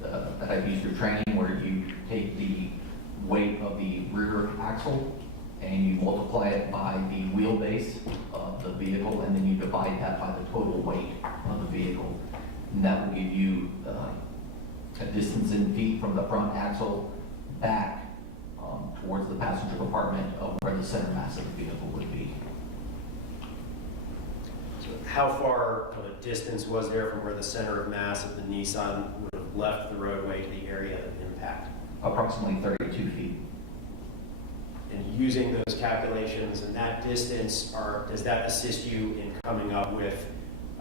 that I've used through training, where you take the weight of the rear axle and you multiply it by the wheelbase of the vehicle, and then you divide that by the total weight of the vehicle. And that will give you a distance in feet from the front axle back towards the passenger compartment of where the center mass of the vehicle would be. So how far of a distance was there from where the center of mass of the Nissan would have left the roadway to the area of impact? Approximately 32 feet. And using those calculations and that distance, does that assist you in coming up with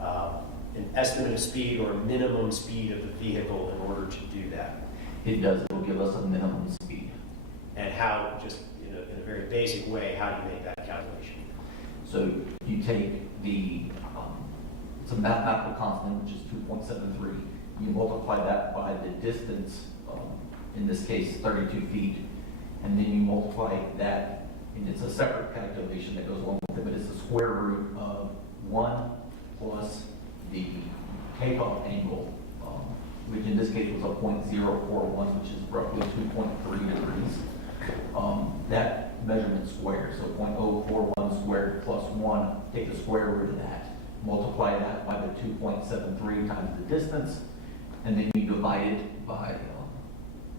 an estimate of speed or a minimum speed of the vehicle in order to do that? It does. It will give us a minimum speed. And how, just in a very basic way, how do you make that calculation? So you take it's a mathematical constant, which is 2.73. You multiply that by the distance, in this case 32 feet, and then you multiply that, and it's a separate calculation that goes along with it, but it's the square root of 1 plus the takeoff angle, which in this case was a 0.041, which is roughly 2.3 degrees. That measurement squared, so 0.041 squared plus 1, take the square root of that, multiply that by the 2.73 times the distance, and then you divide it by,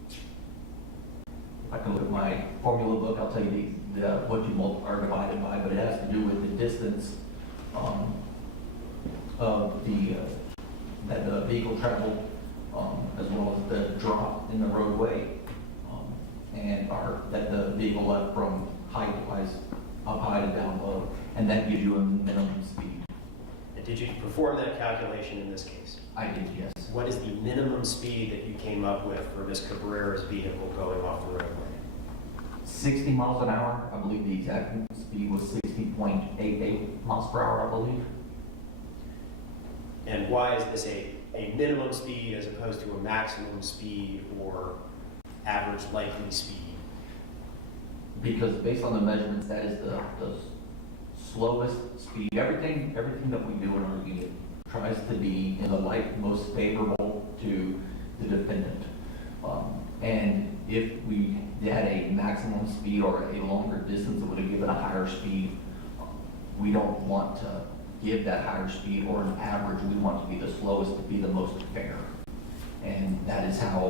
if I can look at my formula book, I'll tell you what you are divided by, but it has to do with the distance of that the vehicle traveled, as well as the drop in the roadway, and that the vehicle left from height-wise, up high to down low, and that gives you a minimum speed. And did you perform that calculation in this case? I did, yes. What is the minimum speed that you came up with for Ms. Cabrera's vehicle going off the roadway? 60 miles an hour. I believe the exact speed was 60.88 miles per hour, I believe. And why is this a minimum speed as opposed to a maximum speed or average likely speed? Because based on the measurements, that is the slowest speed. Everything that we do in our unit tries to be in the light most favorable to the defendant. And if we had a maximum speed or a longer distance that would have given a higher speed, we don't want to give that higher speed or an average. We want to be the slowest to be the most fair. And that is how,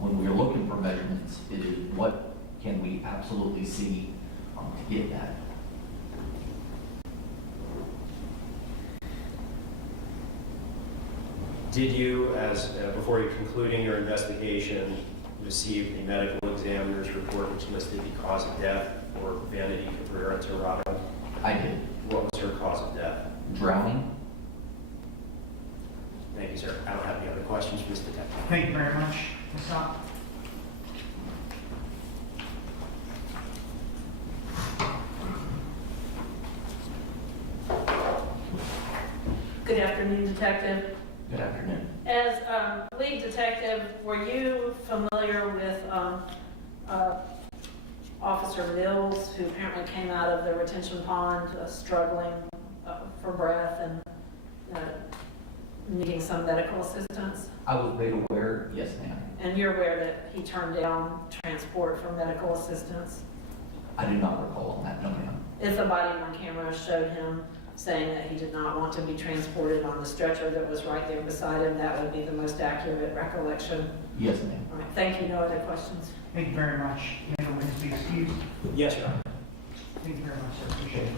when we're looking for measurements, it is what can we absolutely see to get that. Did you, before you concluding your investigation, received a medical examiner's report which listed the cause of death for Vanity Cabrera Tirado? I did. What was her cause of death? Drowning? Thank you, sir. I don't have any other questions, Mr. Detective. Thank you very much. Ms. Sopp? Good afternoon, Detective. Good afternoon. As lead detective, were you familiar with Officer Mills, who apparently came out of the retention pond struggling for breath and needing some medical assistance? I was made aware, yes, ma'am. And you're aware that he turned down transport for medical assistance? I do not recall on that, no, ma'am. If the body on camera showed him saying that he did not want to be transported on the stretcher that was right there beside him, that would be the most accurate recollection? Yes, ma'am. All right, thank you. No other questions? Thank you very much. May the witness be excused? Yes, Your Honor. Thank you very much, sir. Appreciate it.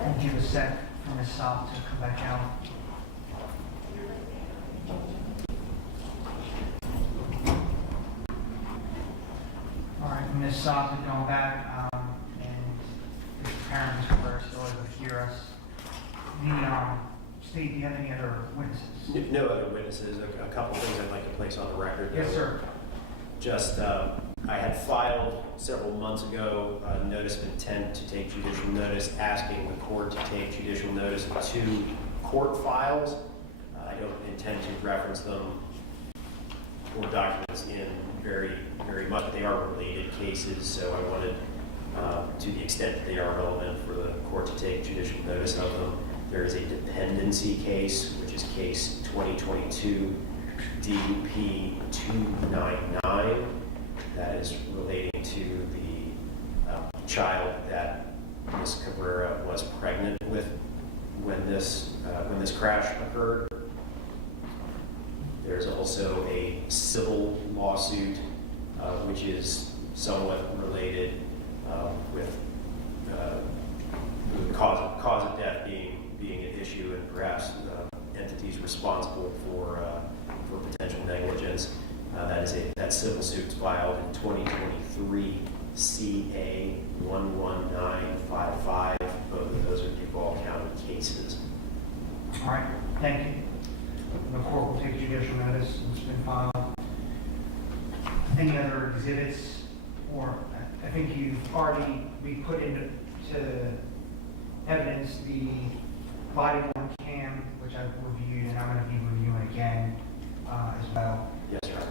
I'll give a sec for Ms. Sopp to come back out. All right, Ms. Sopp has gone back, and it's apparent Mr. Cabrera still able to hear us. Steve, do you have any other witnesses? No other witnesses. A couple of things I'd like to place on the record. Yes, sir. Just, I had filed several months ago a notice of intent to take judicial notice, asking the court to take judicial notice of 2 court files. I don't intend to reference them or documents in very much. They are related cases, so I wanted, to the extent that they are relevant, for the court to take judicial notice of them. There is a dependency case, which is case 2022 DP 299, that is relating to the child that Ms. Cabrera was pregnant with when this crash occurred. There's also a civil lawsuit, which is somewhat related, with the cause of death being an issue, and perhaps entities responsible for potential negligence. That civil suit's filed in 2023 CA 11955. Both of those are Duval County cases. All right, thank you. The court will take judicial notice. It's been filed. Any other exhibits? Or I think you've already put into evidence the body worn cam, which I've reviewed, and I'm going to be reviewing again as well. Yes, sir.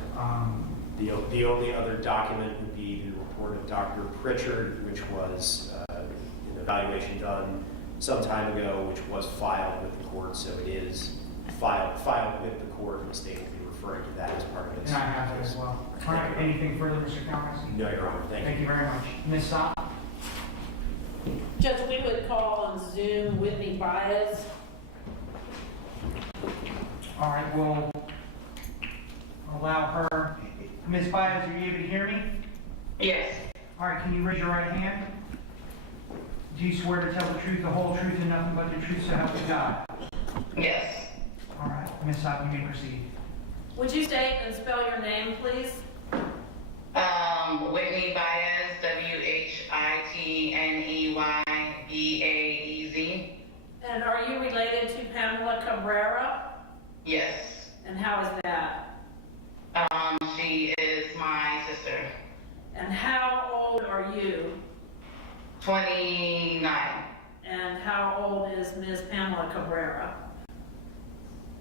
The only other document would be the report of Dr. Pritchard, which was an evaluation done some time ago, which was filed with the court, so it is filed with the court, and the state will be referring to that as part of its. And I have that as well. All right, anything further, Mr. Kalinowski? No, Your Honor. Thank you. Thank you very much. Ms. Sopp? Judge, we would call on Zoom Whitney Baez. All right, we'll allow her. Ms. Baez, are you able to hear me? Yes. All right, can you raise your right hand? Do you swear to tell the truth, the whole truth, and nothing but the truth, so help you God? Yes. All right, Ms. Sopp, you may proceed. Would you state and spell your name, please? Whitney Baez, WHITNEYBAEZ. And are you related to Pamela Cabrera? Yes. And how is that? She is my sister. And how old are you? 29. And how old is Ms. Pamela Cabrera?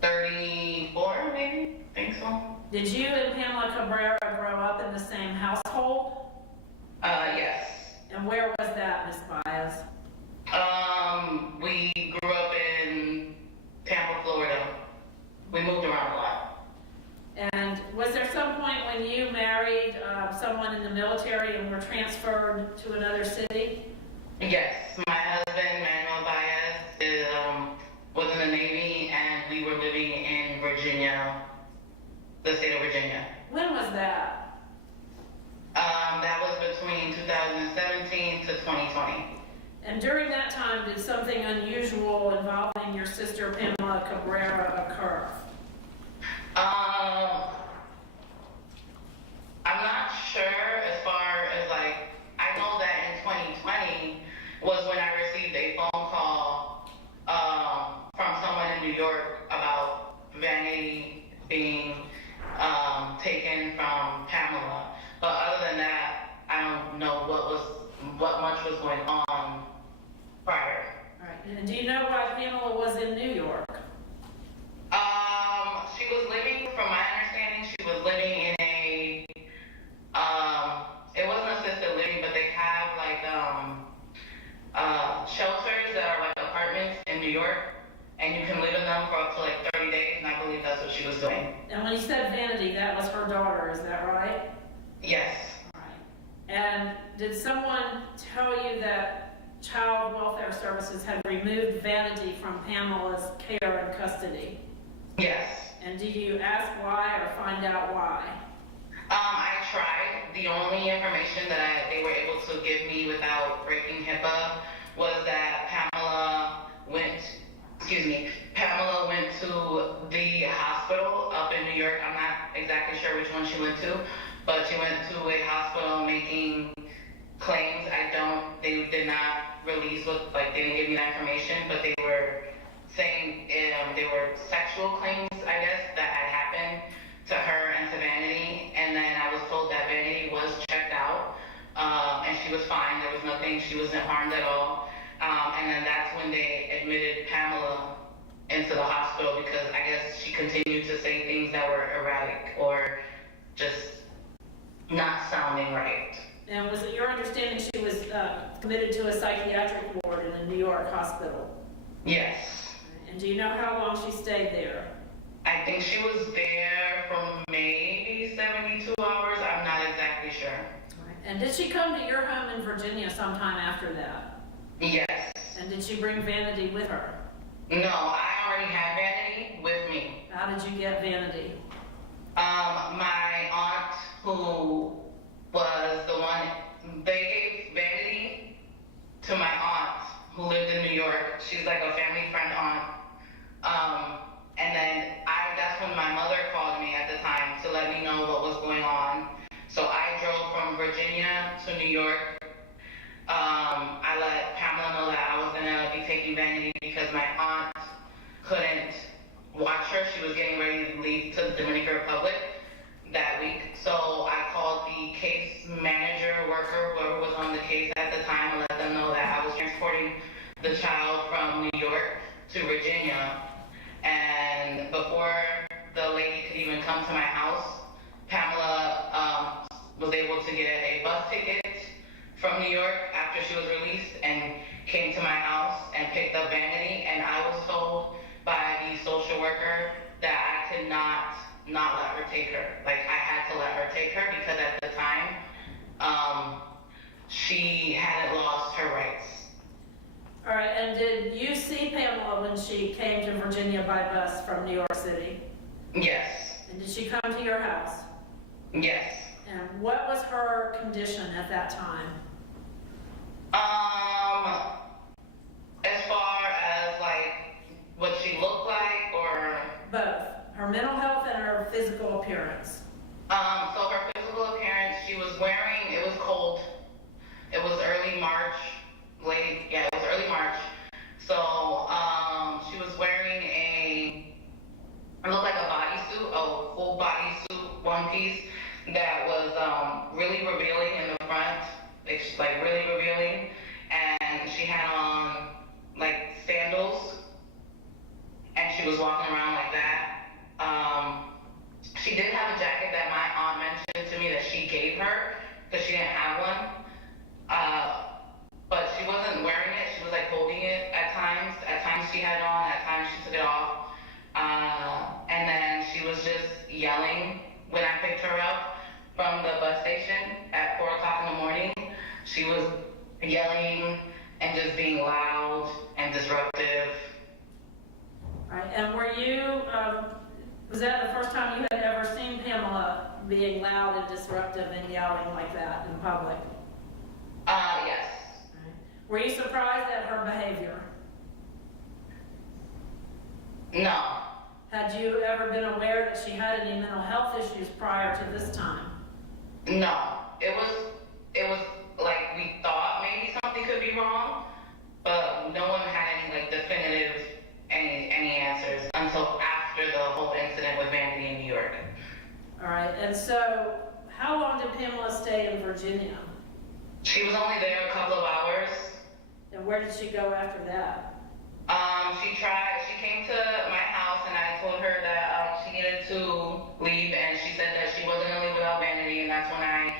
34, maybe? Think so. Did you and Pamela Cabrera grow up in the same household? Yes. And where was that, Ms. Baez? We grew up in Tampa, Florida. We moved around a lot. And was there some point when you married someone in the military and were transferred to another city? Yes. My husband, Manuel Baez, was in the Navy, and we were living in Virginia, the state of Virginia. When was that? That was between 2017 And during that time, did something unusual involving your sister Pamela Cabrera occur? I'm not sure as far as like, I know that in 2020 was when I received a phone call from someone in New York about Vanity being taken from Pamela. But other than that, I don't know what much was going on prior. All right. And do you know why Pamela was in New York? She was living, from my understanding, she was living in a, it wasn't assisted living, but they have like, shelters that are like apartments in New York, and you can live in them for up to like 30 days, and I believe that's what she was doing. And when you said Vanity, that was her daughter, is that right? Yes. All right. And did someone tell you that Child Welfare Services had removed Vanity from Pamela's care and custody? Yes. And do you ask why or find out why? I tried. The only information that they were able to give me without breaking HIPAA was that Pamela went to the hospital up in New York. I'm not exactly sure which one she went to, but she went to a hospital making claims. They did not release they didn't give me that information, but they were saying they were sexual claims, I guess, that had happened to her and to Vanity. And then I was told that Vanity was checked out, and she was fine. There was nothing, she wasn't harmed at all. And then that's when they admitted Pamela into the hospital because I guess she continued to say things that were erratic or just not sounding right. And was it your understanding she was committed to a psychiatric ward in a New York hospital? Yes. And do you know how long she stayed there? I think she was there for maybe 72 hours. I'm not exactly sure. Right. And did she come to your home in Virginia sometime after that? Yes. And did she bring Vanity with her? No, I already had Vanity with me. How did you get Vanity? My aunt, who was the one, they gave Vanity to my aunt who lived in New York. She's like a family friend aunt. And then that's when my mother called me at the time to let me know what was going on. So I drove from Virginia to New York. I let Pamela know that I was gonna be taking Vanity because my aunt couldn't watch her. She was getting ready to leave to the Dominican Republic that week. So I called the case manager, worker, whoever was on the case at the time, and let them know that I was transporting the child from New York to Virginia. And before the lady could even come to my house, Pamela was able to get a bus ticket from New York after she was released and came to my house and picked up Vanity. And I was told by the social worker that I could not let her take her. Like, I had to let her take her because at the time, she hadn't lost her rights. All right, and did you see Pamela when she came to Virginia by bus from New York City? Yes. And did she come to your house? Yes. And what was her condition at that time? As far as like what she looked like, or both her mental health and her physical appearance. So her physical appearance, she was wearing, it was cold. It was early March, it was early March. So she was wearing it looked like a bodysuit, a full bodysuit, one piece that was really revealing in the front, like really revealing. And she had on like sandals, and she was walking around like that. She did have a jacket that my aunt mentioned to me that she gave her because she didn't have one. But she wasn't wearing it. She was like holding it at times. At times she had it on, at times she took it off. And then she was just yelling when I picked her up from the bus station at 4 o'clock in the morning. She was yelling and just being loud and disruptive. All right, and were you, was that the first time you had ever seen Pamela being loud and disruptive and yelling like that in public? Yes. Were you surprised at her behavior? No. Had you ever been aware that she had any mental health issues prior to this time? No. It was like we thought maybe something could be wrong, but no one had any like definitive any answers until after the whole incident with Vanity in New York. All right, and so how long did Pamela stay in Virginia? She was only there a couple of hours. And where did she go after that? She came to my house and I told her that she needed to leave, and she said that she wasn't gonna leave without Vanity, and that's when I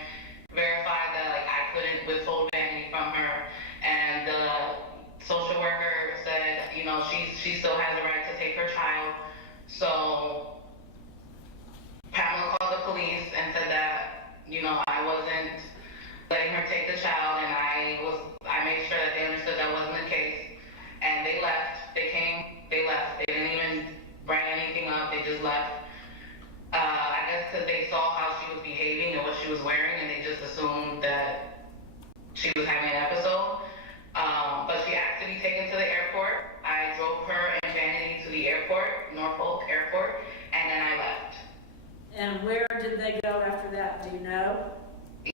verified that like I couldn't withhold Vanity from her. And the social worker said, you know, she still has the right to take her child. So Pamela called the police and said that, you know, I wasn't letting her take the child, and I made sure that they understood that wasn't the case. And they left. They left. They didn't even bring anything up. They just left. I guess because they saw how she was behaving and what she was wearing, and they just assumed that she was having an episode. But she asked to be taken to the airport. I drove her and Vanity to the airport, Norfolk Airport, and then I left. And where did they go after that? Do you know?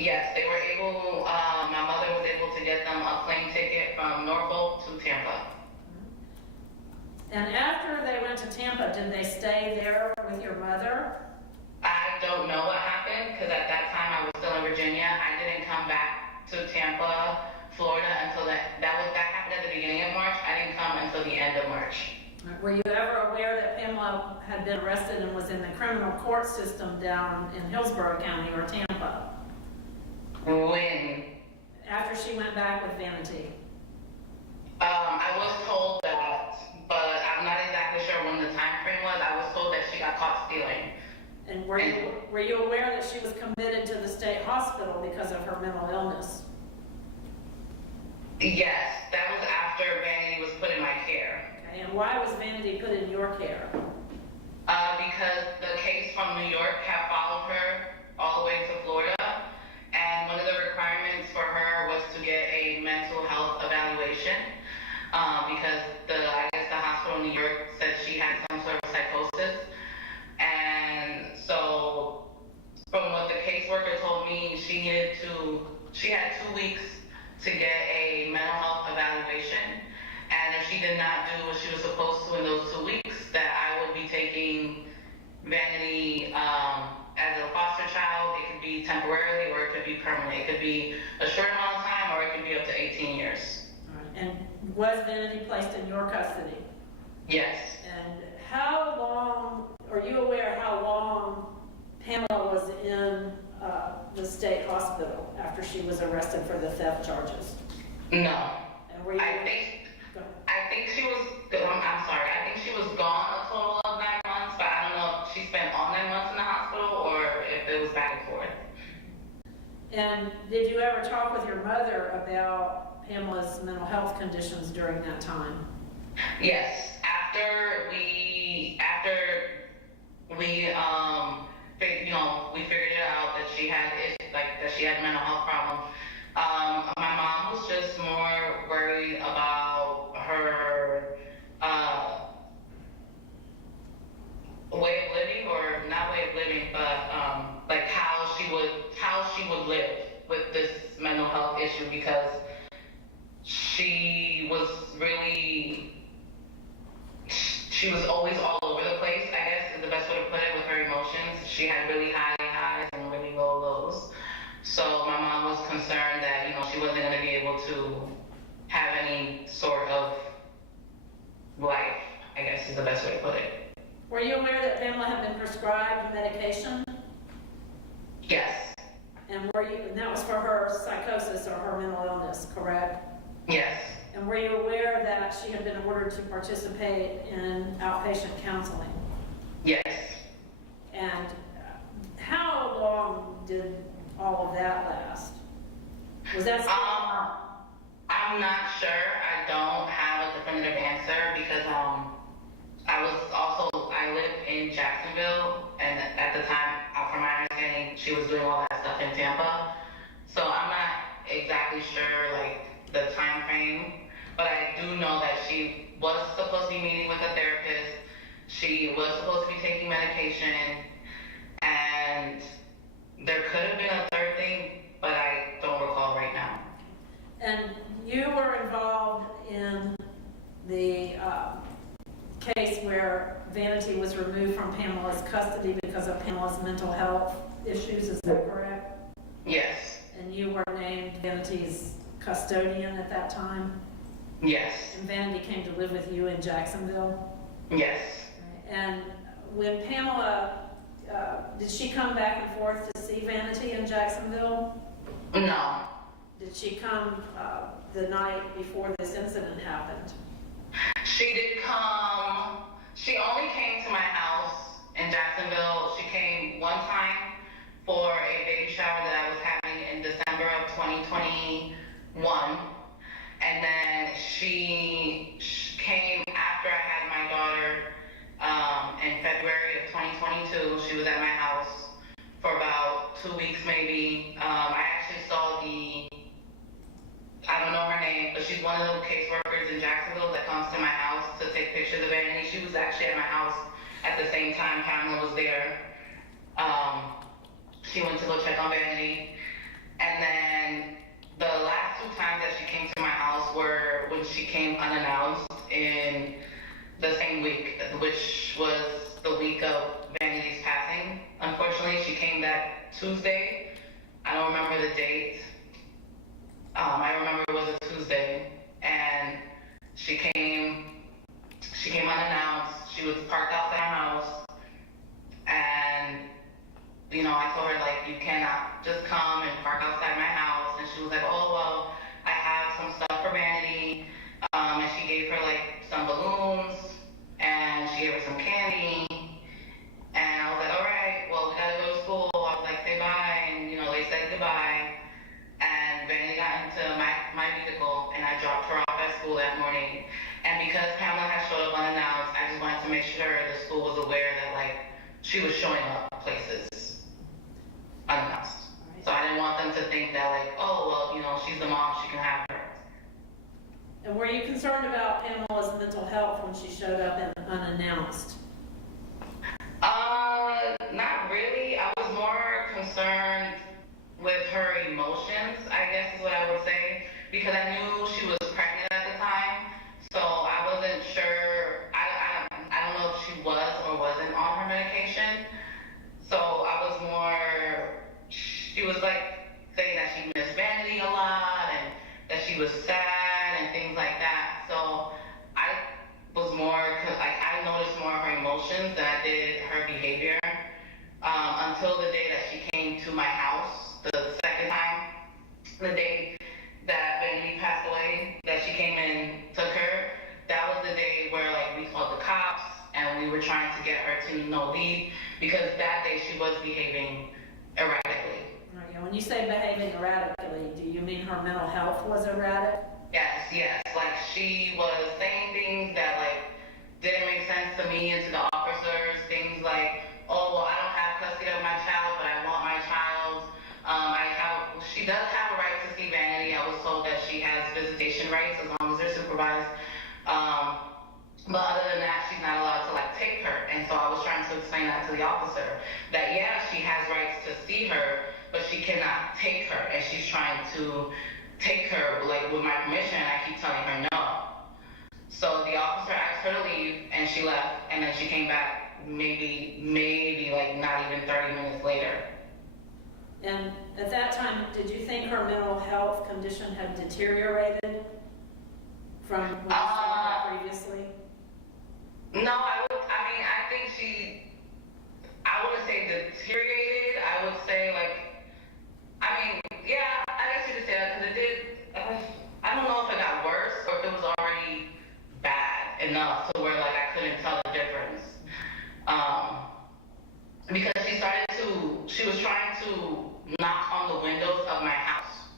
Yes, they were able, my mother was able to get them a plane ticket from Norfolk to Tampa. And after they went to Tampa, did they stay there with your mother? I don't know what happened, because at that time I was still in Virginia. I didn't come back to Tampa, Florida until that happened at the beginning of March. I didn't come until the end of March. Were you ever aware that Pamela had been arrested and was in the criminal court system down in Hillsborough County or Tampa? When? After she went back with Vanity. I was told that, but I'm not exactly sure when the time frame was. I was told that she got caught stealing. And were you aware that she was committed to the state hospital because of her mental illness? Yes, that was after Vanity was put in my care. Okay, and why was Vanity put in your care? Because the case from New York had followed her all the way to Florida, and one of the requirements for her was to get a mental health evaluation, because I guess the hospital in New York said she had some sort of psychosis. And so from what the caseworker told me, she had 2 weeks to get a mental health evaluation, and if she did not do what she was supposed to in those 2 weeks, that I would be taking Vanity as a foster child. It could be temporarily or it could be permanent. It could be a short amount of time or it could be up to 18 years. All right. And was Vanity placed in your custody? Yes. And how long, are you aware how long Pamela was in the state hospital after she was arrested for the theft charges? No. And were you? I think she was, I'm sorry, I think she was gone a total of 9 months, but I don't know if she spent all 9 months in the hospital or if it was back and forth. And did you ever talk with your mother about Pamela's mental health conditions during that time? Yes. After we we figured it out that she had mental health problems. My mom was just more worried about her way of living, or not way of living, but like how she would live with this mental health issue, because she was always all over the place, I guess is the best way to put it, with her emotions. She had really high highs and really low lows. So my mom was concerned that, she wasn't going to be able to have any sort of life, I guess is the best way to put it. Were you aware that Pamela had been prescribed medication? Yes. And that was for her psychosis or her mental illness, correct? Yes. And were you aware that she had been ordered to participate in outpatient counseling? Yes. And how long did all of that last? Was that I'm not sure. I don't have a definitive answer, because I lived in Jacksonville, and at the time, from my understanding, she was doing all that stuff in Tampa. So I'm not exactly sure, like, the time frame know that she was supposed to be meeting with a therapist. She was supposed to be taking medication, and there could have been a third thing, but I don't recall right now. And you were involved in the case where Vanity was removed from Pamela's custody because of Pamela's mental health issues, is that correct? Yes. And you were named Vanity's custodian at that time? Yes. And Vanity came to live with you in Jacksonville? Yes. And when Pamela, did she come back and forth to see Vanity in Jacksonville? No. Did she come the night before this incident happened? She did come. She only came to my house in Jacksonville. She came one time for a baby shower that I was having in December of 2021. And then she came after I had my daughter in February of 2022. She was at my house for about 2 weeks maybe. I actually saw I don't know her name, but she's one of those caseworkers in Jacksonville that comes to my house to take pictures of Vanity. She was actually at my house at the same time Pamela was there. She went to go check on Vanity. And then the last 2 times that she came to my house were when she came unannounced in the same week, which was the week of Vanity's passing. Unfortunately, she came that Tuesday. I don't remember the date. I remember it was a Tuesday, and she came unannounced. She was parked outside my house, and, you know, I told her, like, you cannot just come and park outside my house, and she was like, oh, well, I have some stuff for Vanity, and she gave her, like, some balloons, and she gave her some candy, and I was like, all right, well, we gotta go to school. I was like, say bye, and, you know, they said goodbye. And Vanity got into my vehicle, and I dropped her off at school that morning. And because Pamela had showed up unannounced, I just wanted to make sure the school was aware that, like, she was showing up places unannounced. So I didn't want them to think that, like, oh, well, you know, she's the mom, she can have her. And were you concerned about Pamela's mental health when she showed up and unannounced? Not really. I was more concerned with her emotions, I guess is what I would say, because I knew she was pregnant at the time, so I wasn't sure. I don't know if she was or wasn't on her medication, so I was more. She was like saying that she missed Vanity a lot and that she was sad and things like that. So I was more, cause I noticed more of her emotions than I did her behavior until the day that she came to my house. The second time, the day that Vanity passed away, that she came and took her, that was the day where, like, we called the cops and we were trying to get her to leave, because that day she was behaving erratically. Right, yeah. When you say behaving erratically, do you mean her mental health was erratic? Yes. Like, she was saying things that, like, didn't make sense to me and to the officers. Things like, oh, well, I don't have custody of my child, but I want my child. She does have a right to see Vanity. I was told that she has visitation rights as long as they're supervised. But other than that, she's not allowed to, like, take her. And so I was trying to explain that to the officer, that yeah, she has rights to see her, but she cannot take her. And she's trying to take her, like, with my permission, and I keep telling her no. So the officer asked her to leave, and she left, and then she came back maybe like not even 30 minutes later. And at that time, did you think her mental health condition had deteriorated from what you saw previously? No, I wouldn't say deteriorated. I would say, like, yeah, I guess you could say that, because it did. I don't know if it got worse or if it was already bad enough to where, like, I couldn't tell the difference. Because she was trying to knock on the windows of my house.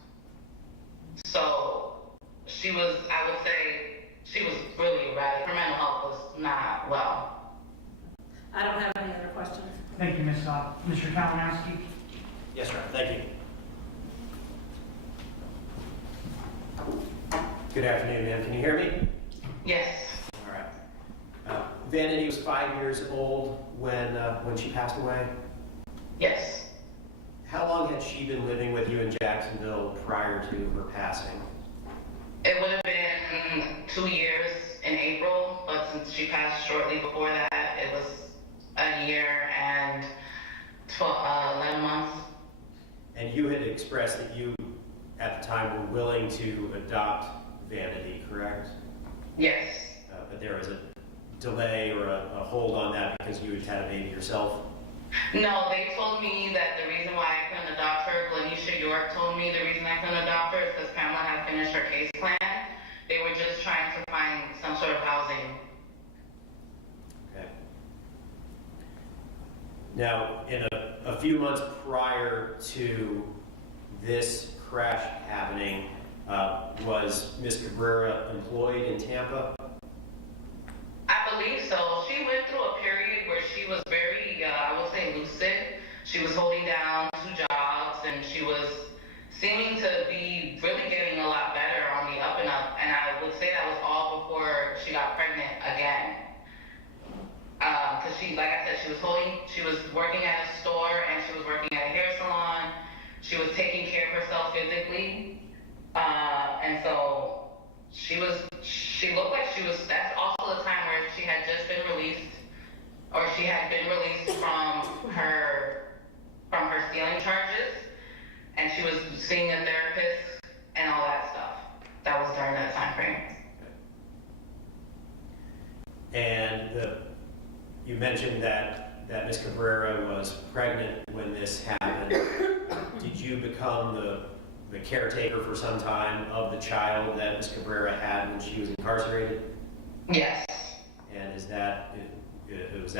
So I would say she was really erratic. Her mental health was not well. I don't have any other questions. Thank you, Ms. Scott. Mr. Kalinowski? Yes, sir. Thank you. Good afternoon, ma'am. Can you hear me? Yes. All right. Vanity was 5 years old when she passed away. Yes. How long had she been living with you in Jacksonville prior to her passing? It would have been 2 years in April, but since she passed shortly before that, it was a year and 11 months. And you had expressed that you, at the time, were willing to adopt Vanity, correct? Yes. But there was a delay or a hold on that because you had a baby yourself? No, they told me that the reason why I couldn't adopt her, Glenisha York told me the reason I couldn't adopt her is because Pamela had finished her case plan. They were just trying to find some sort of housing. Okay. Now, in a few months prior to this crash happening, was Ms. Cabrera employed in Tampa? I believe so. She went through a period where she was very, I would say, lucid. She was holding down 2 jobs, and she was seeming to be really getting a lot better on the up and up. And I would say that was all before she got pregnant again. Because she, like I said, she was working at a store, and she was working at a hair salon. She was taking care of herself physically. And so she looked like that's also the time where she had just been released, or she had been released from her stealing charges, and she was seeing a therapist and all that stuff. That was during that time frame. And you mentioned that Ms. Cabrera was pregnant when this happened. Did you become the caretaker for some time of the child that Ms. Cabrera had when she was incarcerated? Yes. And was that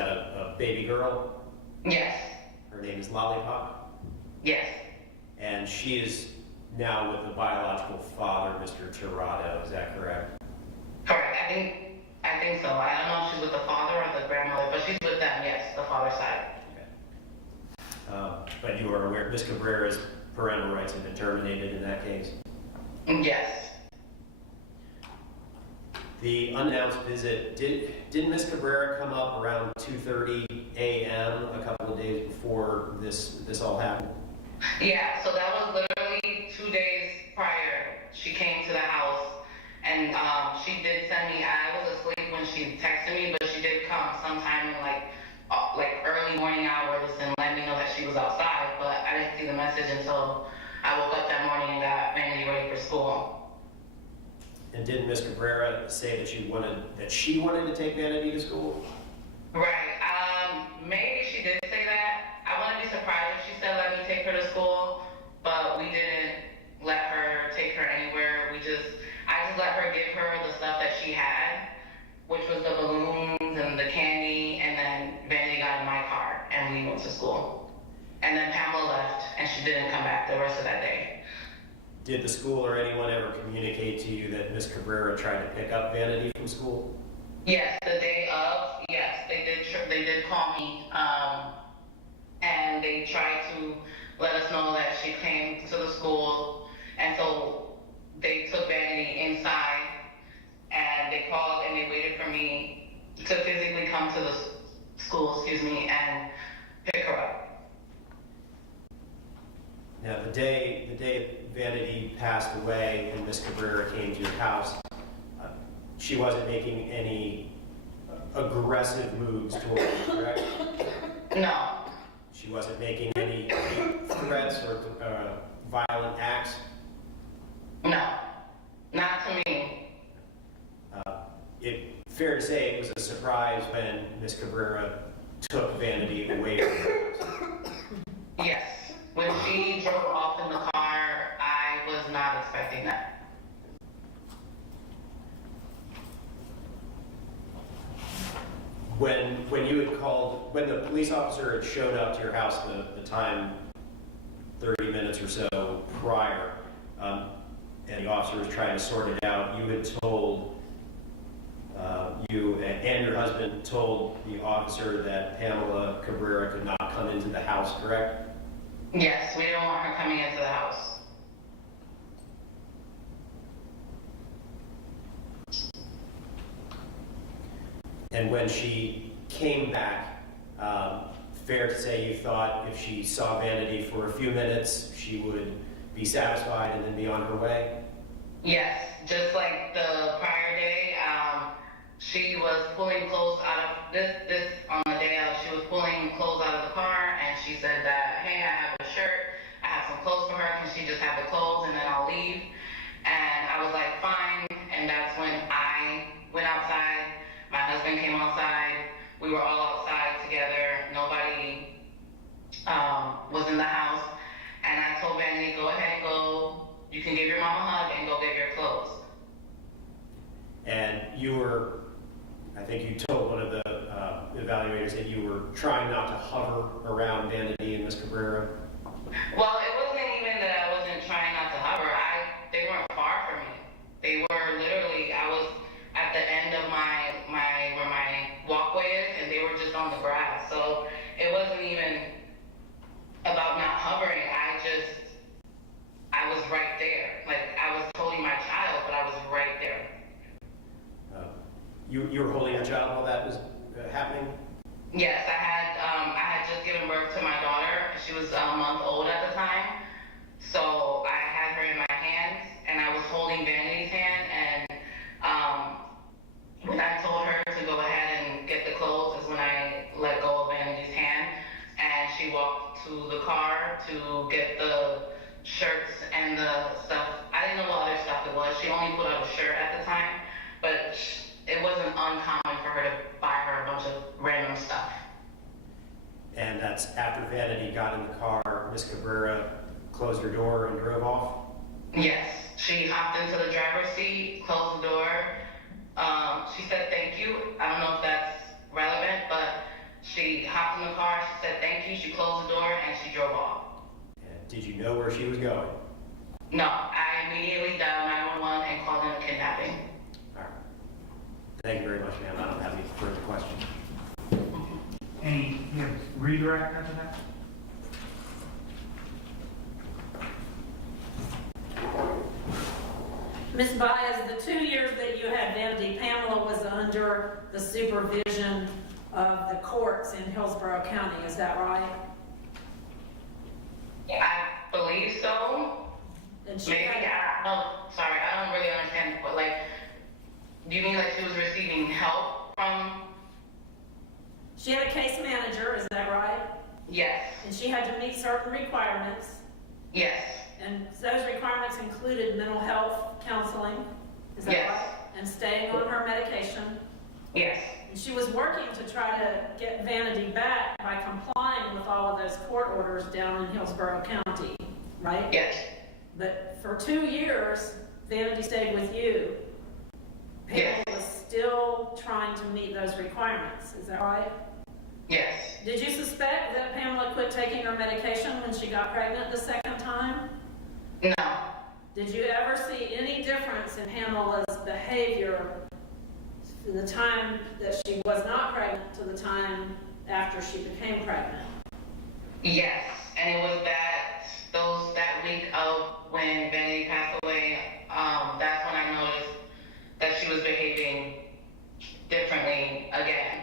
a baby girl? Yes. Her name is Lollipop? Yes. And she is now with the biological father, Mr. Tirado, is that correct? Correct. I think so. I don't know if she's with the father or the grandmother, but she's with them, yes, the father's side. Okay. But you are aware Ms. Cabrera's parental rights have been terminated in that case? Yes. The unannounced visit, did Ms. Cabrera come up around 2:30 a.m. a couple of days before this all happened? Yeah, so that was literally 2 days prior. She came to the house, and she did send me, I was asleep when she texted me, but she did come sometime in like early morning hours and let me know that she was outside, but I didn't see the message until I woke up that morning and got Vanity ready for school. And didn't Ms. Cabrera say that she wanted to take Vanity to school? Right. Maybe she did say that. I wouldn't be surprised if she said let me take her to school, but we didn't let her take her anywhere. I just let her give her the stuff that she had, which was the balloons and the candy, and then Vanity got in my car and we went to school. And then Pamela left and she didn't come back the rest of that day. Did the school or anyone ever communicate to you that Ms. Cabrera tried to pick up Vanity from school? Yes, the day of, yes, they did call me, and they tried to let us know that she came to the school, and so they took Vanity inside, and they called and they waited for me to physically come to the school, and pick her up. Now, the day Vanity passed away and Ms. Cabrera came to your house, she wasn't making any aggressive moves toward you, correct? No. She wasn't making any threats or violent acts? No, not to me. Fair to say it was a surprise when Ms. Cabrera took Vanity away from her. Yes. When she drove off in the car, I was not expecting that. When you had called, when the police officer had showed up to your house the time 30 minutes or so prior, and the officer was trying to sort it out, you had told, you and your husband told the officer that Pamela Cabrera could not come into the house, correct? Yes, we didn't want her coming into the house. And when she came back, fair to say you thought if she saw Vanity for a few minutes, she would be satisfied and then be on her way? Yes, just like the prior day, she was pulling clothes out of this on the day out. She was pulling clothes out of the car, and she said that, hey, I have a shirt, I have some clothes for her. Can she just have the clothes and then I'll leave? And I was like, fine. And that's when I went outside. My husband came outside. We were all outside together. Nobody was in the house. And I told Vanity, go ahead and go. You can give your mom a hug and go get your clothes. And you were, I think you told one of the evaluators that you were trying not to hover around Vanity and Ms. Cabrera. Well, it wasn't even that I wasn't trying not to hover. They weren't far from me. They were literally, I was at the end of where my walkway is, and they were just on the grass. So it wasn't even about not hovering. I was right there. Like, I was holding my child, but I was right there. You were holding your child while that was happening? Yes, I had just given birth to my daughter. She was a month old at the time. So I had her in my hands, and I was holding Vanity's hand, and when I told her to go ahead and get the clothes is when I let go of Vanity's hand, and she walked to the car to get the shirts and the stuff. I didn't know what other stuff it was. She only put out a shirt at the time, but it wasn't uncommon for her to buy her a bunch of random stuff. And that's after Vanity got in the car, Ms. Cabrera closed her door and drove off? Yes, she hopped into the driver's seat, closed the door. She said thank you. I don't know if that's relevant, but she hopped in the car, she said thank you, she closed the door, and she drove off. And did you know where she was going? No, I immediately dialed 911 and called in a kidnapping. All right. Thank you very much, ma'am. I don't have any further questions. Any, you have redirect after that? Ms. Baez, the 2 years that you had Vanity, Pamela was under the supervision of the courts in Hillsborough County, is that right? I believe so. And she Maybe, had, sorry, I don't really understand, but like, do you mean like she was receiving help from? she had a case manager, is that right? Yes, And she had to meet certain requirements, yes, and those requirements included mental health counseling, is that Yes. right? And staying on her medication. yes, And she was working to try to get Vanity back by complying with all of those court orders down in Hillsborough County, right? yes, But for 2 years, Vanity stayed with you. Yes. Pamela was still trying to meet those requirements, is that right? yes. Did you suspect that Pamela quit taking her medication when she got pregnant the second time? No, Did you ever see any difference in Pamela's behavior from the time that she was not pregnant to the time after she became pregnant? yes, and it was that week of when Vanity passed away, that's when I noticed that she was behaving differently again.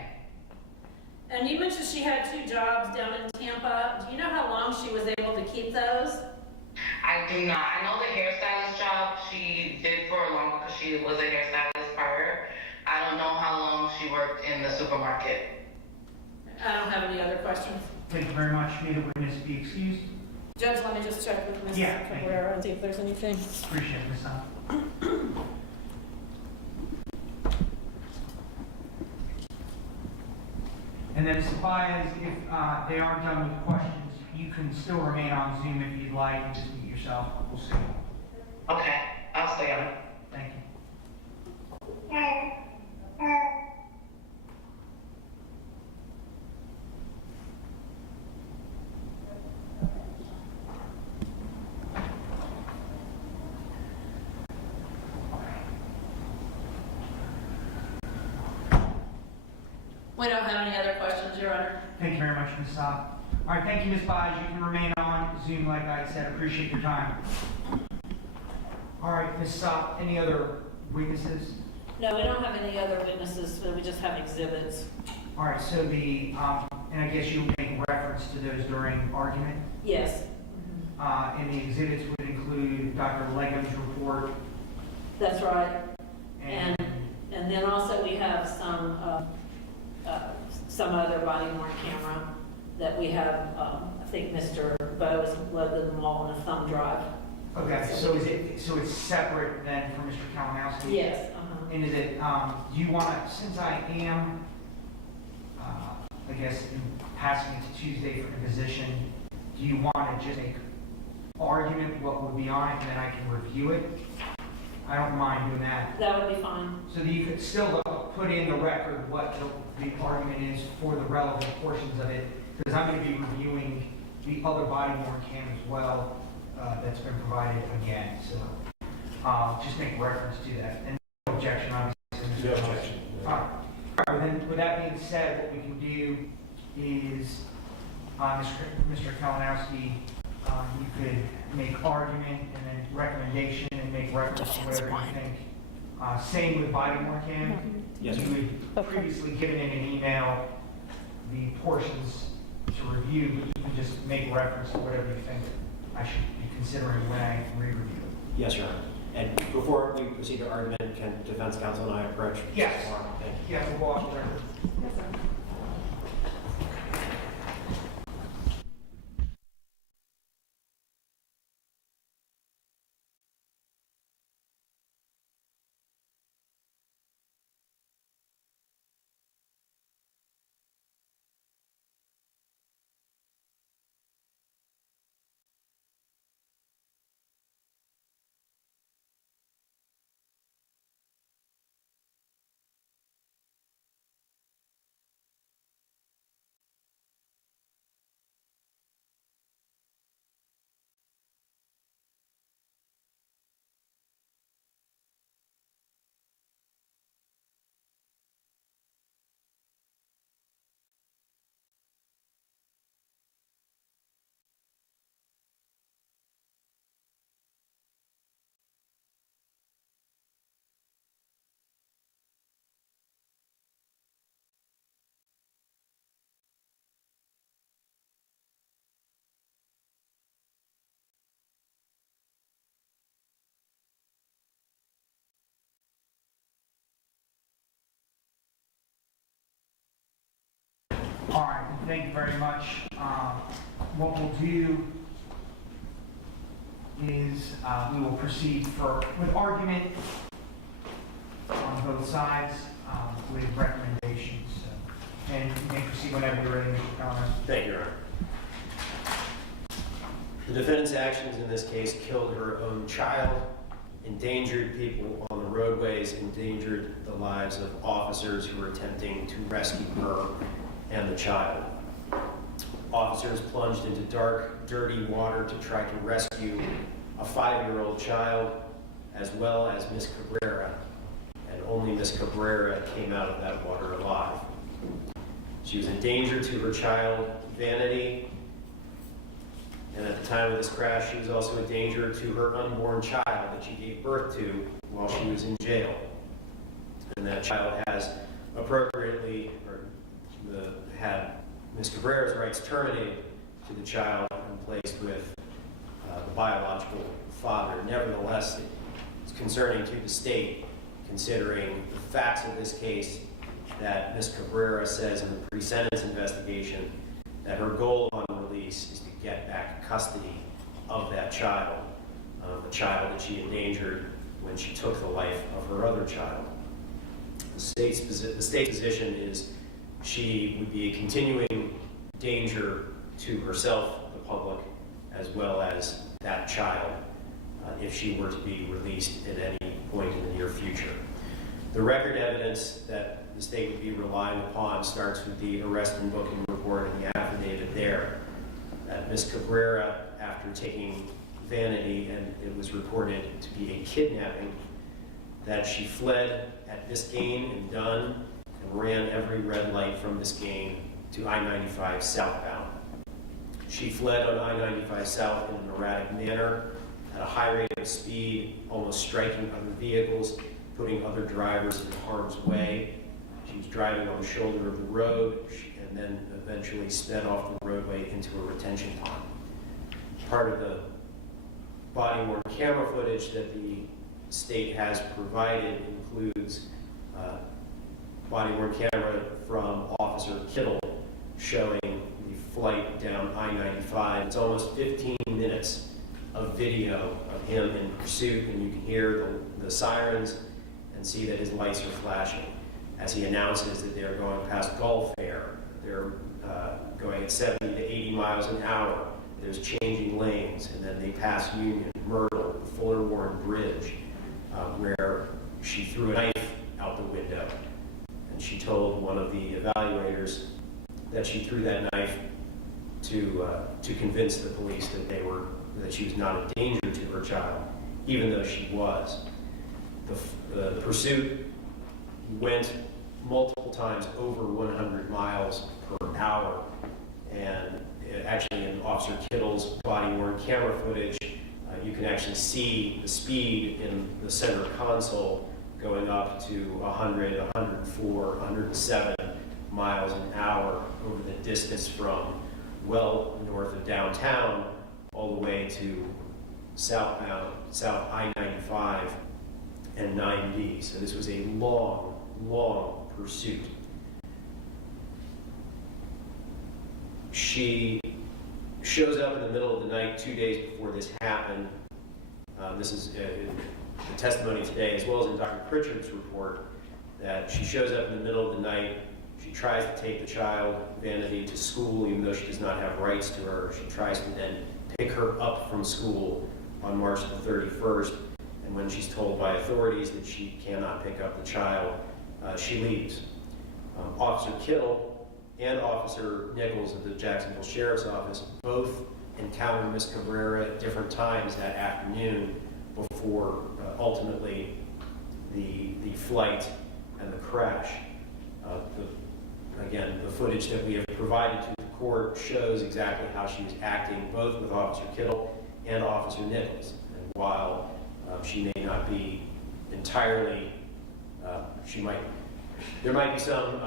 And you mentioned she had 2 jobs down in Tampa. Do you know how long she was able to keep those? I do not. I know the hairstylist job she did for a long, because she was a hairstylist prior. I don't know how long she worked in the supermarket. I don't have any other questions. Thank you very much. May the witness be excused. Judge, let me just check with Ms. Yeah, thank you. Cabrera and see if there's anything. Appreciate it, Ms. Hunt. And then, Ms. Baez, if they aren't done with questions, you can still remain on Zoom if you'd like and just mute yourself. We'll see. Okay, I'll stay on it. Thank you. We don't have any other questions, Your Honor. Thank you very much, Ms. Saab. All right, thank you, Ms. Baez. You can remain on Zoom like I said. Appreciate your time. All right, Ms. Saab, any other witnesses? No, we don't have any other witnesses, so we just have exhibits. All right, so and I guess you'll make reference to those during argument? Yes, And the exhibits would include Dr. Legum's report that's right. and, And then also we have some other body worn camera that we have, I think Mr. Bowe has loaded them all on a thumb drive. okay, so it's separate then from Mr. Kalinowski? Yes, And is it, do you want to, since I am, I guess, passing it to Tuesday for the position, do you want to just make argument what would be on it and then I can review it? I don't mind doing that. that would be fine. So that you could still put in the record what the argument is for the relevant portions of it, because I'm going to be reviewing the other body worn cam as well, that's been provided again, so, just make reference to that, and no objection, obviously. No objection. All right, well then, with that being said, what we can do is, Mr. Kalinowski, you could make argument and then recommendation and make reference to whatever you think. Same with body worn cam. Yes, You had previously given in an email the portions to review, but you can just make reference to whatever you think I should be considering when I re-review it. Yes, Your Honor. And before we proceed to argument, can defense counsel and I approach? Yes. Thank you. Yeah, we'll go off the record. Yes, sir. All right, thank you very much. What we'll do is we will proceed with argument on both sides with recommendations. And you may proceed whenever you're ready, Mr. Callen. Thank you, Your Honor. The defendant's actions in this case killed her own child, endangered people on the roadways, endangered the lives of officers who were attempting to rescue her and the child. Officers plunged into dark, dirty water to try to rescue a 5-year-old child, as well as Miss Cabrera, and only Miss Cabrera came out of that water alive. She was a danger to her child, Vanity, and at the time of this crash, she was also a danger to her unborn child that she gave birth to while she was in jail. And that child has appropriately, had Ms. Cabrera's rights terminated to the child and placed with the biological father. Nevertheless, it's concerning to the state, considering the facts of this case, that Ms. Cabrera says in the pre-sentence investigation that her goal on release is to get back custody of that child, the child that she endangered when she took the life of her other child. The state's position is she would be a continuing danger to herself, the public, as well as that child, if she were to be released at any point in the near future. The record evidence that the state would be relying upon starts with the arrest and booking report and the affidavit there. That Ms. Cabrera, after taking Vanity, and it was reported to be a kidnapping, that she fled at Biscayne and Dunn and ran every red light from Biscayne to I-95 southbound. She fled on I-95 south in an erratic manner at a high rate of speed, almost striking other vehicles, putting other drivers in harm's way. She was driving on the shoulder of the road and then eventually sped off the roadway into a retention pond. Part of the body-worn camera footage that the state has provided includes body-worn camera from Officer Kittle showing the flight down I-95. It's almost 15 minutes of video of him in pursuit, and you can hear the sirens and see that his lights are flashing as he announces that they're going past Gulf Air. They're going at 70 to 80 miles an hour. There's changing lanes, and then they pass Union, Myrtle, the Fuller Warren Bridge, where she threw a knife out the window. And she told one of the evaluators that she threw that knife to convince the police that she was not a danger to her child, even though she was. The pursuit went multiple times over 100 miles per hour, and actually in Officer Kittle's body-worn camera footage, you can actually see the speed in the center console going up to 100, 104, 107 miles an hour over the distance from well north of downtown all the way to south I-95 and 9D. So this was a long, long pursuit. She shows up in the middle of the night 2 days before this happened. This is the testimony today, as well as in Dr. Pritchard's report, that she shows up in the middle of the night. She tries to take the child, Vanity, to school, even though she does not have rights to her. She tries to then pick her up from school on March the 31st, and when she's told by authorities that she cannot pick up the child, she leaves. Officer Kittle and Officer Nichols of the Jacksonville Sheriff's Office both encountered Ms. Cabrera at different times that afternoon before ultimately the flight and the crash. Again, the footage that we have provided to the court shows exactly how she was acting both with Officer Kittle and Officer Nichols. And while she may not be entirely, there might be some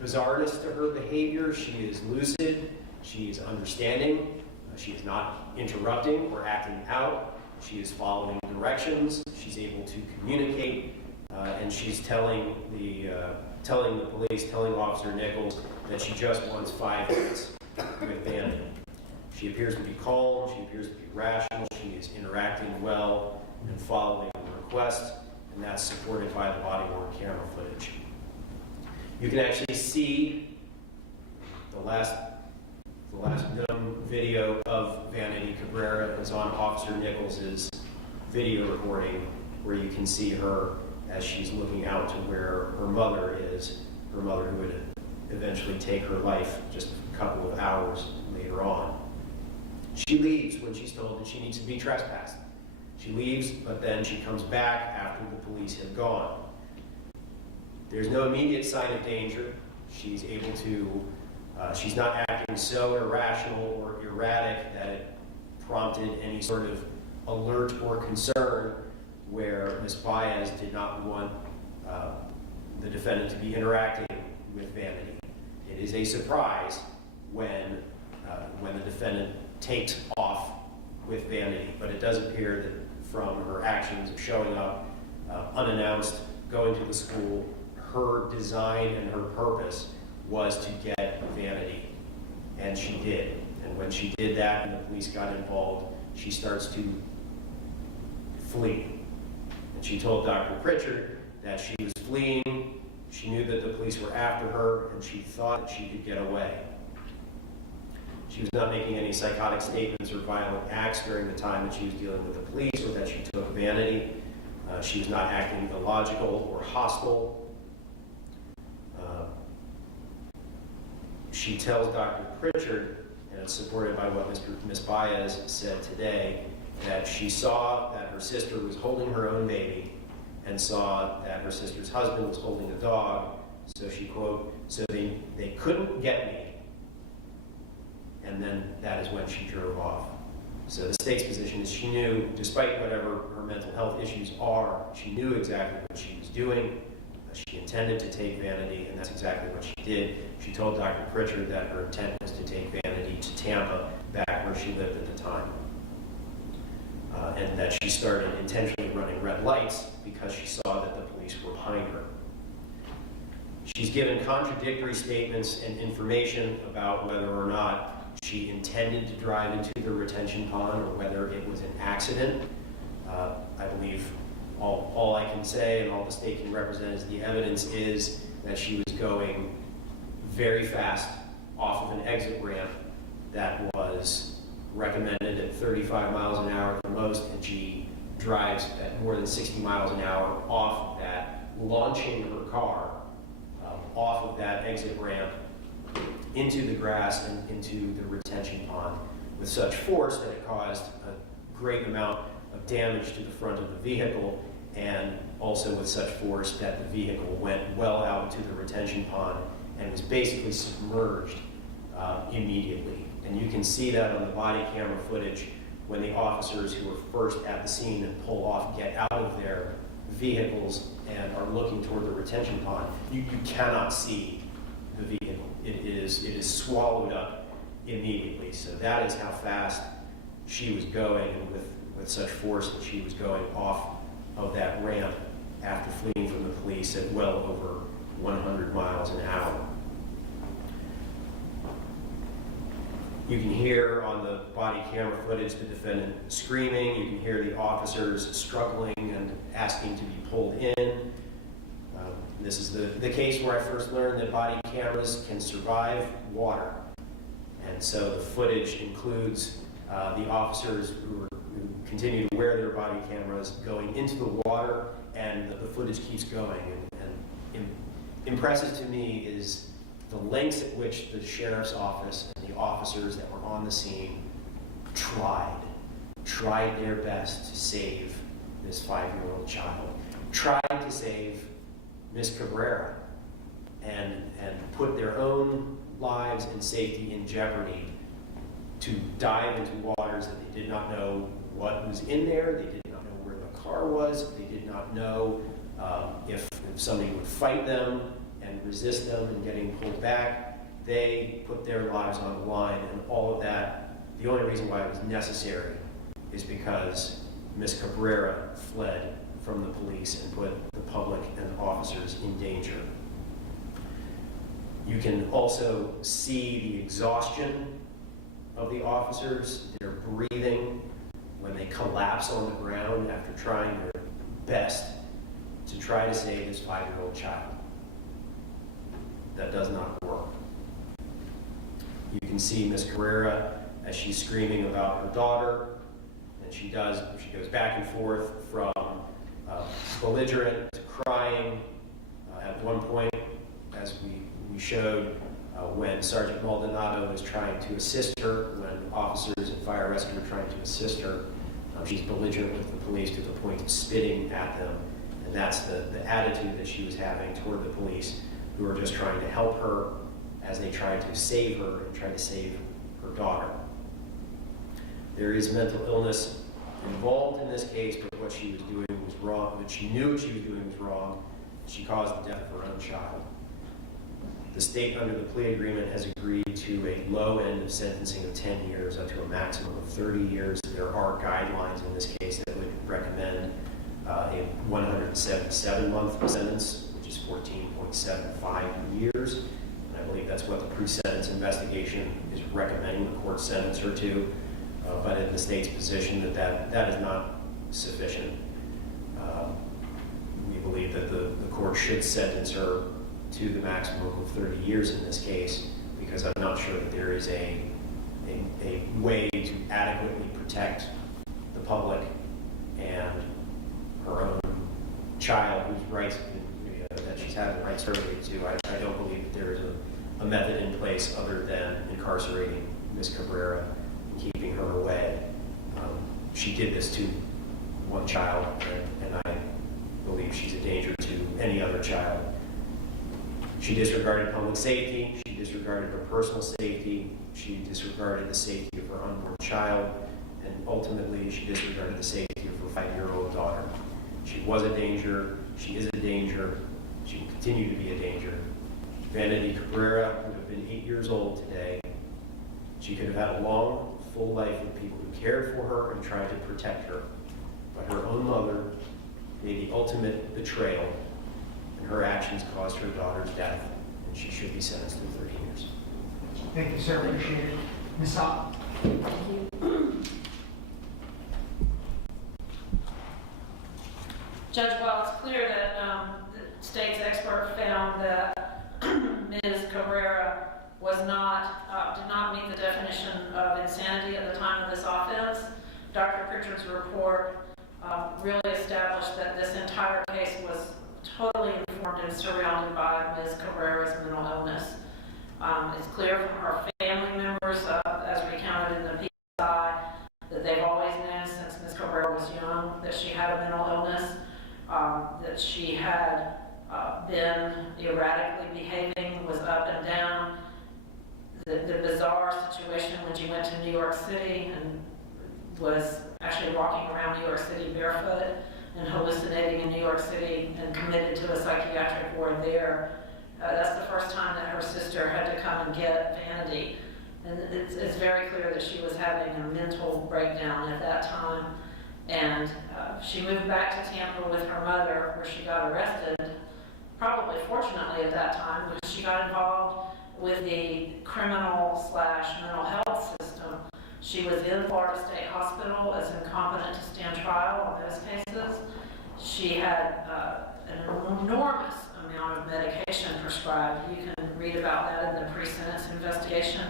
bizarreness to her behavior. She is lucid, she is understanding, she is not interrupting or acting out, she is following directions, she's able to communicate, and she's telling the police, telling Officer Nichols that she just wants 5 minutes with Vanity. She appears to be calm, she appears to be rational, she is interacting well and following the request, and that's supported by the body-worn camera footage. You can actually see the last video of Vanity Cabrera is on Officer Nichols' video recording, where you can see her as she's looking out to where her mother is, her mother who would eventually take her life just a couple of hours later on. She leaves when she's told that she needs to be trespassed. She leaves, but then she comes back after the police have gone. There's no immediate sign of danger. She's able to, she's not acting so irrational or erratic that it prompted any sort of alert or concern where Ms. Baez did not want the defendant to be interacting with Vanity. It is a surprise when the defendant takes off with Vanity, but it does appear that from her actions of showing up unannounced, going to the school, her design and her purpose was to get Vanity, and she did. And when she did that and the police got involved, she starts to flee. And she told Dr. Pritchard that she was fleeing, she knew that the police were after her, and she thought that she could get away. She was not making any psychotic statements or violent acts during the time that she was dealing with the police or that she took Vanity. She was not acting illogical or hostile. She tells Dr. Pritchard, and it's supported by what Ms. Baez said today, that she saw that her sister was holding her own baby and saw that her sister's husband was holding a dog. So she, quote, "So they couldn't get me." And then that is when she drove off. So the state's position is she knew, despite whatever her mental health issues are, she knew exactly what she was doing. She intended to take Vanity, and that's exactly what she did. She told Dr. Pritchard that her intent was to take Vanity to Tampa, back where she lived at the time. And that she started intentionally running red lights because she saw that the police were behind her. She's given contradictory statements and information about whether or not she intended to drive into the retention pond or whether it was an accident. I believe all I can say and all the state can represent is the evidence is that she was going very fast off of an exit ramp that was recommended at 35 miles an hour the most, and she drives at more than 60 miles an hour off of that, launching her car off of that exit ramp into the grass and into the retention pond with such force that it caused a great amount of damage to the front of the vehicle, and also with such force that the vehicle went well out into the retention pond and was basically submerged immediately. And you can see that on the body camera footage when the officers who were first at the scene and pull off get out of their vehicles and are looking toward the retention pond. You cannot see the vehicle. It is swallowed up immediately. So that is how fast she was going, and with such force that she was going off of that ramp after fleeing from the police at well over 100 miles an hour. You can hear on the body camera footage the defendant screaming. You can hear the officers struggling and asking to be pulled in. This is the case where I first learned that body cameras can survive water. And so the footage includes the officers who continue to wear their body cameras going into the water, and the footage keeps going. And impressive to me is the lengths at which the sheriff's office and the officers that were on the scene tried their best to save this 5-year-old child, tried to save Miss Cabrera, and put their own lives and safety in jeopardy to dive into waters that they did not know what was in there, they did not know where the car was, they did not know if somebody would fight them and resist them and getting pulled back. They put their lives on the line, and all of that, the only reason why it was necessary is because Miss Cabrera fled from the police and put the public and the officers in danger. You can also see the exhaustion of the officers, their breathing when they collapse on the ground after trying their best to try to save this 5-year-old child. That does not work. You can see Miss Carrera as she's screaming about her daughter, and she goes back and forth from belligerent to crying. At one point, as we showed, when Sergeant Maldonado was trying to assist her, when officers and fire rescue were trying to assist her, she's belligerent with the police to the point of spitting at them, and that's the attitude that she was having toward the police, who were just trying to help her as they tried to save her and try to save her daughter. There is mental illness involved in this case, but what she was doing was wrong. What she knew what she was doing was wrong. She caused the death of her own child. The state, under the plea agreement, has agreed to a low end of sentencing of 10 years up to a maximum of 30 years. There are guidelines in this case that would recommend a 177-month sentence, which is 14.75 years. And I believe that's what the pre-sentence investigation is recommending the court sentence her to. But in the state's position that is not sufficient. We believe that the court should sentence her to the maximum of 30 years in this case, because I'm not sure that there is a way to adequately protect the public and her own child whose rights that she's had the rights surveyed to. I don't believe that there is a method in place other than incarcerating Ms. Cabrera and keeping her away. She did this to one child, and I believe she's a danger to any other child. She disregarded public safety, she disregarded her personal safety, she disregarded the safety of her unborn child, and ultimately she disregarded the safety of her 5-year-old daughter. She was a danger, she is a danger, she will continue to be a danger. Vanity Cabrera would have been 8 years old today. She could have had a long, full life with people who cared for her and tried to protect her. But her own mother made the ultimate betrayal, and her actions caused her daughter's death, and she should be sentenced to 30 years. Thank you, sir. Appreciate it. Ms. Saab. Judge, while it's clear that the state's expert found that Ms. Cabrera was not, did not meet the definition of insanity at the time of this offense, Dr. Pritchard's report really established that this entire case was totally informed and surrounded by Ms. Cabrera's mental illness. It's clear from her family members, as recounted in the PSI, that they've always known since Ms. Cabrera was young that she had a mental illness, that she had been erratically behaving, was up and down. The bizarre situation when she went to New York City and was actually walking around New York City barefoot and hallucinating in New York City and committed to a psychiatric ward there. That's the first time that her sister had to come and get Vanity. And it's very clear that she was having a mental breakdown at that time. And she moved back to Tampa with her mother, where she got arrested, probably fortunately at that time, because she got involved with the criminal/mental health system. She was in Florida State Hospital as incompetent to stand trial on those cases. She had an enormous amount of medication prescribed. You can read about that in the pre-sentence investigation.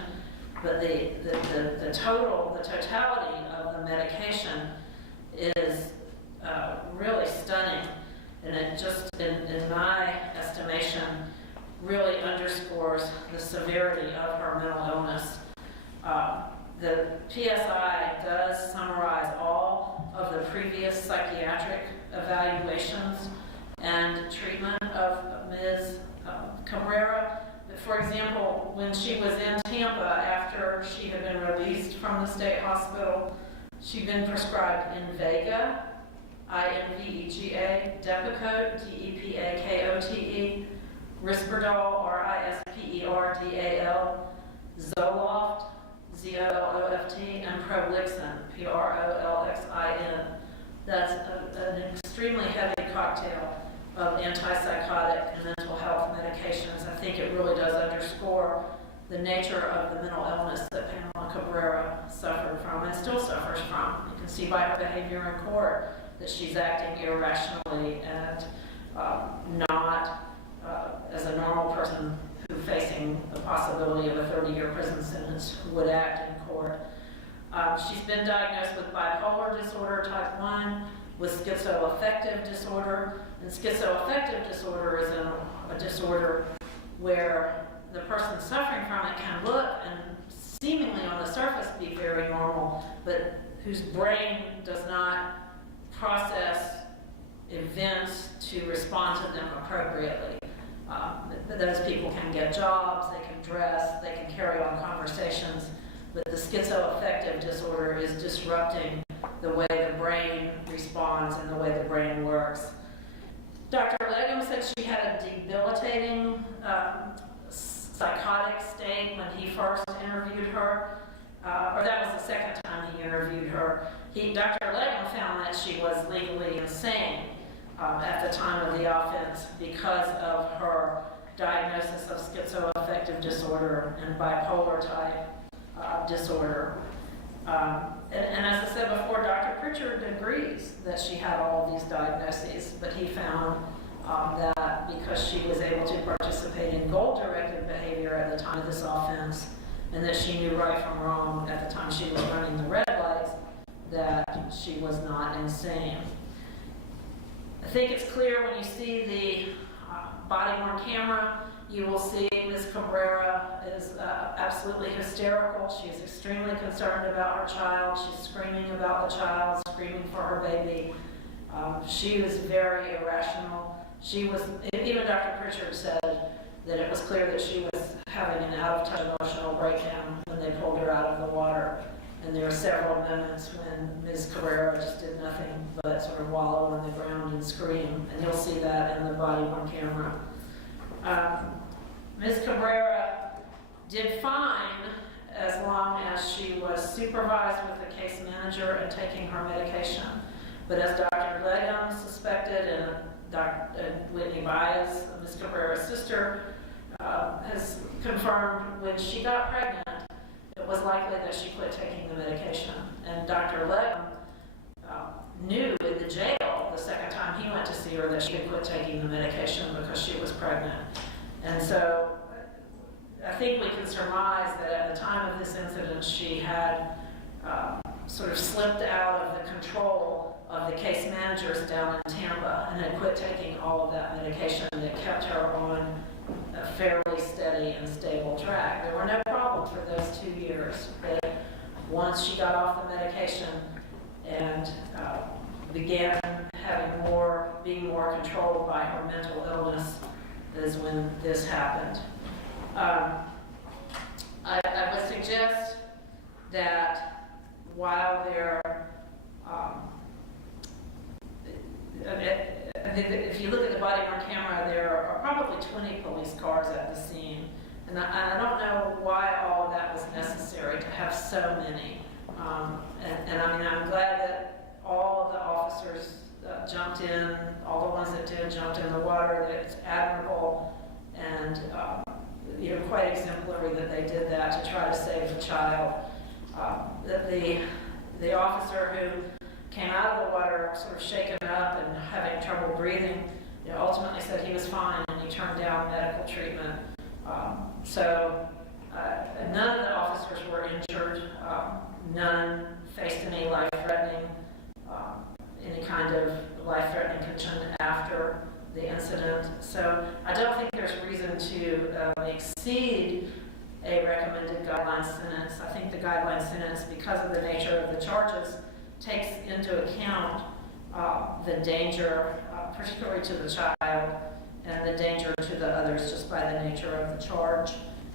But the totality of the medication is really stunning. And it just, in my estimation, really underscores the severity of her mental illness. The PSI does summarize all of the previous psychiatric evaluations and treatment of Ms. Cabrera. For example, when she was in Tampa after she had been released from the state hospital, she'd been prescribed Invega, I-N-V-E-G-A, Depakote, D-E-P-A-K-O-T-E, Risperdal, R-I-S-P-E-R-D-A-L, Zoloft, Z-O-L-O-F-T, and Prolixin, P-R-O-L-X-I-N. That's an extremely heavy cocktail of antipsychotic and mental health medications. I think it really does underscore the nature of the mental illness that Pamela Cabrera suffered from and still suffers from. You can see by her behavior in court that she's acting irrationally and not as a normal person who, facing the possibility of a 30-year prison sentence, would act in court. She's been diagnosed with bipolar disorder type 1, with schizoaffective disorder. And schizoaffective disorder is a disorder where the person suffering from it can look and seemingly on the surface be very normal, but whose brain does not process events to respond to them appropriately. Those people can get jobs, they can dress, they can carry on conversations, but the schizoaffective disorder is disrupting the way the brain responds and the way the brain works. Dr. Legum said she had a debilitating psychotic state when he first interviewed her, or that was the second time he interviewed her. Dr. Legum found that she was legally insane at the time of the offense because of her diagnosis of schizoaffective disorder and bipolar type disorder. And as I said before, Dr. Pritchard agrees that she had all of these diagnoses, but he found that because she was able to participate in goal-directed behavior at the time of this offense, and that she knew right from wrong at the time she was running the red lights, that she was not insane. I think it's clear when you see the body-worn camera, you will see Ms. Cabrera is absolutely hysterical. She is extremely concerned about her child. She's screaming about the child, screaming for her baby. She was very irrational. Even Dr. Pritchard said that it was clear that she was having an out-of-touch emotional breakdown when they pulled her out of the water. And there were several moments when Ms. Carrera just did nothing but sort of wallow on the ground and scream, and you'll see that in the body-worn camera. Ms. Cabrera did fine as long as she was supervised with the case manager and taking her medication. But as Dr. Legum suspected and Whitney Baez, Ms. Cabrera's sister, has confirmed when she got pregnant, it was likely that she quit taking the medication. And Dr. Legum knew in the jail the second time he went to see her that she had quit taking the medication because she was pregnant. And so I think we can surmise that at the time of this incident, she had sort of slipped out of the control of the case managers down in Tampa and had quit taking all of that medication that kept her on a fairly steady and stable track. There were no problems for those 2 years, but once she got off the medication and began being more controlled by her mental illness, is when this happened. I would suggest that while there, if you look at the body-worn camera, there are probably 20 police cars at the scene. And I don't know why all of that was necessary to have so many. And I mean, I'm glad that all of the officers jumped in, all the ones that did jumped in the water. It's admirable and quite exemplary that they did that to try to save the child. The officer who came out of the water sort of shaken up and having trouble breathing, ultimately said he was fine and he turned down medical treatment. None of the officers were injured. None faced any life-threatening, any kind of life-threatening condition after the incident. So I don't think there's reason to exceed a recommended guideline sentence. I think the guideline sentence, because of the nature of the charges, takes into account the danger, particularly to the child, and the danger to the others just by the nature of the charge.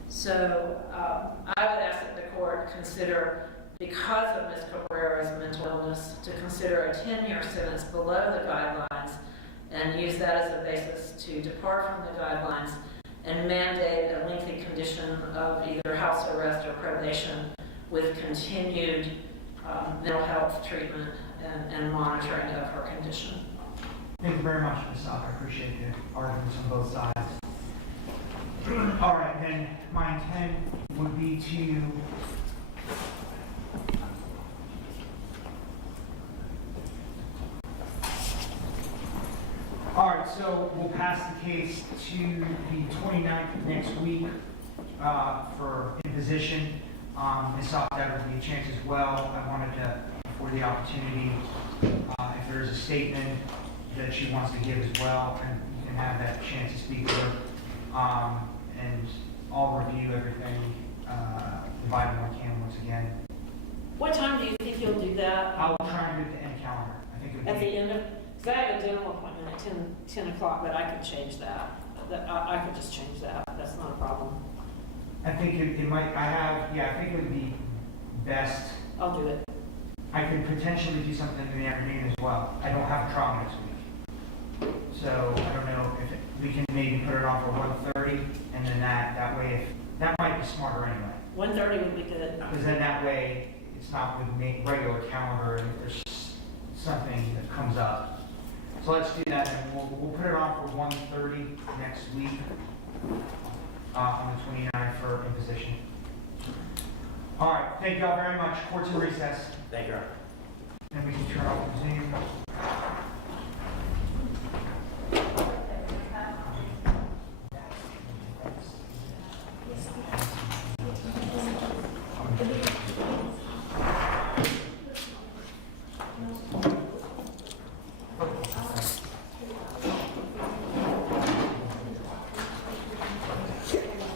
So I would ask that the court consider, because of Ms. Cabrera's mental illness, to consider a 10-year sentence below the guidelines and use that as a basis to depart from the guidelines and mandate a lengthy condition of either house arrest or probation with continued mental health treatment and monitoring of her condition. Thank you very much, Ms. Sock. I appreciate the arguments on both sides. All right, then my intent would be to all right, so we'll pass the case to the 29th next week for imposition. Ms. Sock, that would be a chance as well. I wanted to, for the opportunity, if there is a statement that she wants to give as well, and you can have that chance to speak to her. And I'll review everything, divided on cam once again. What time do you think you'll do that? I'll try and do it at the end calendar. I think it would At be the end of, because I have a dental appointment at 10 o'clock, but I could change that. I could just change that. That's not a problem. I think it might, I think it would be best. I'll do it. I could potentially do something in the afternoon as well. I don't have a trial next week. So I don't know if we can maybe put it on for 1:30, and then that way, that might be smarter anyway. 1:30 would be good. Because then that way, it's not with regular calendar, and if there's something that comes up. So let's do that, and we'll put it on for 1:30 next week, on the 29th for imposition. All right, thank you all very much. Court's in recess. Thank you. And we can turn off the Zoom.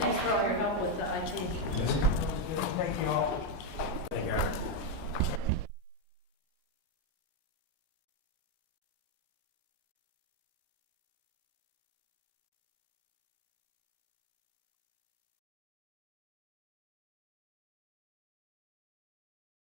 Thanks for all your help with the IT. Thank you all.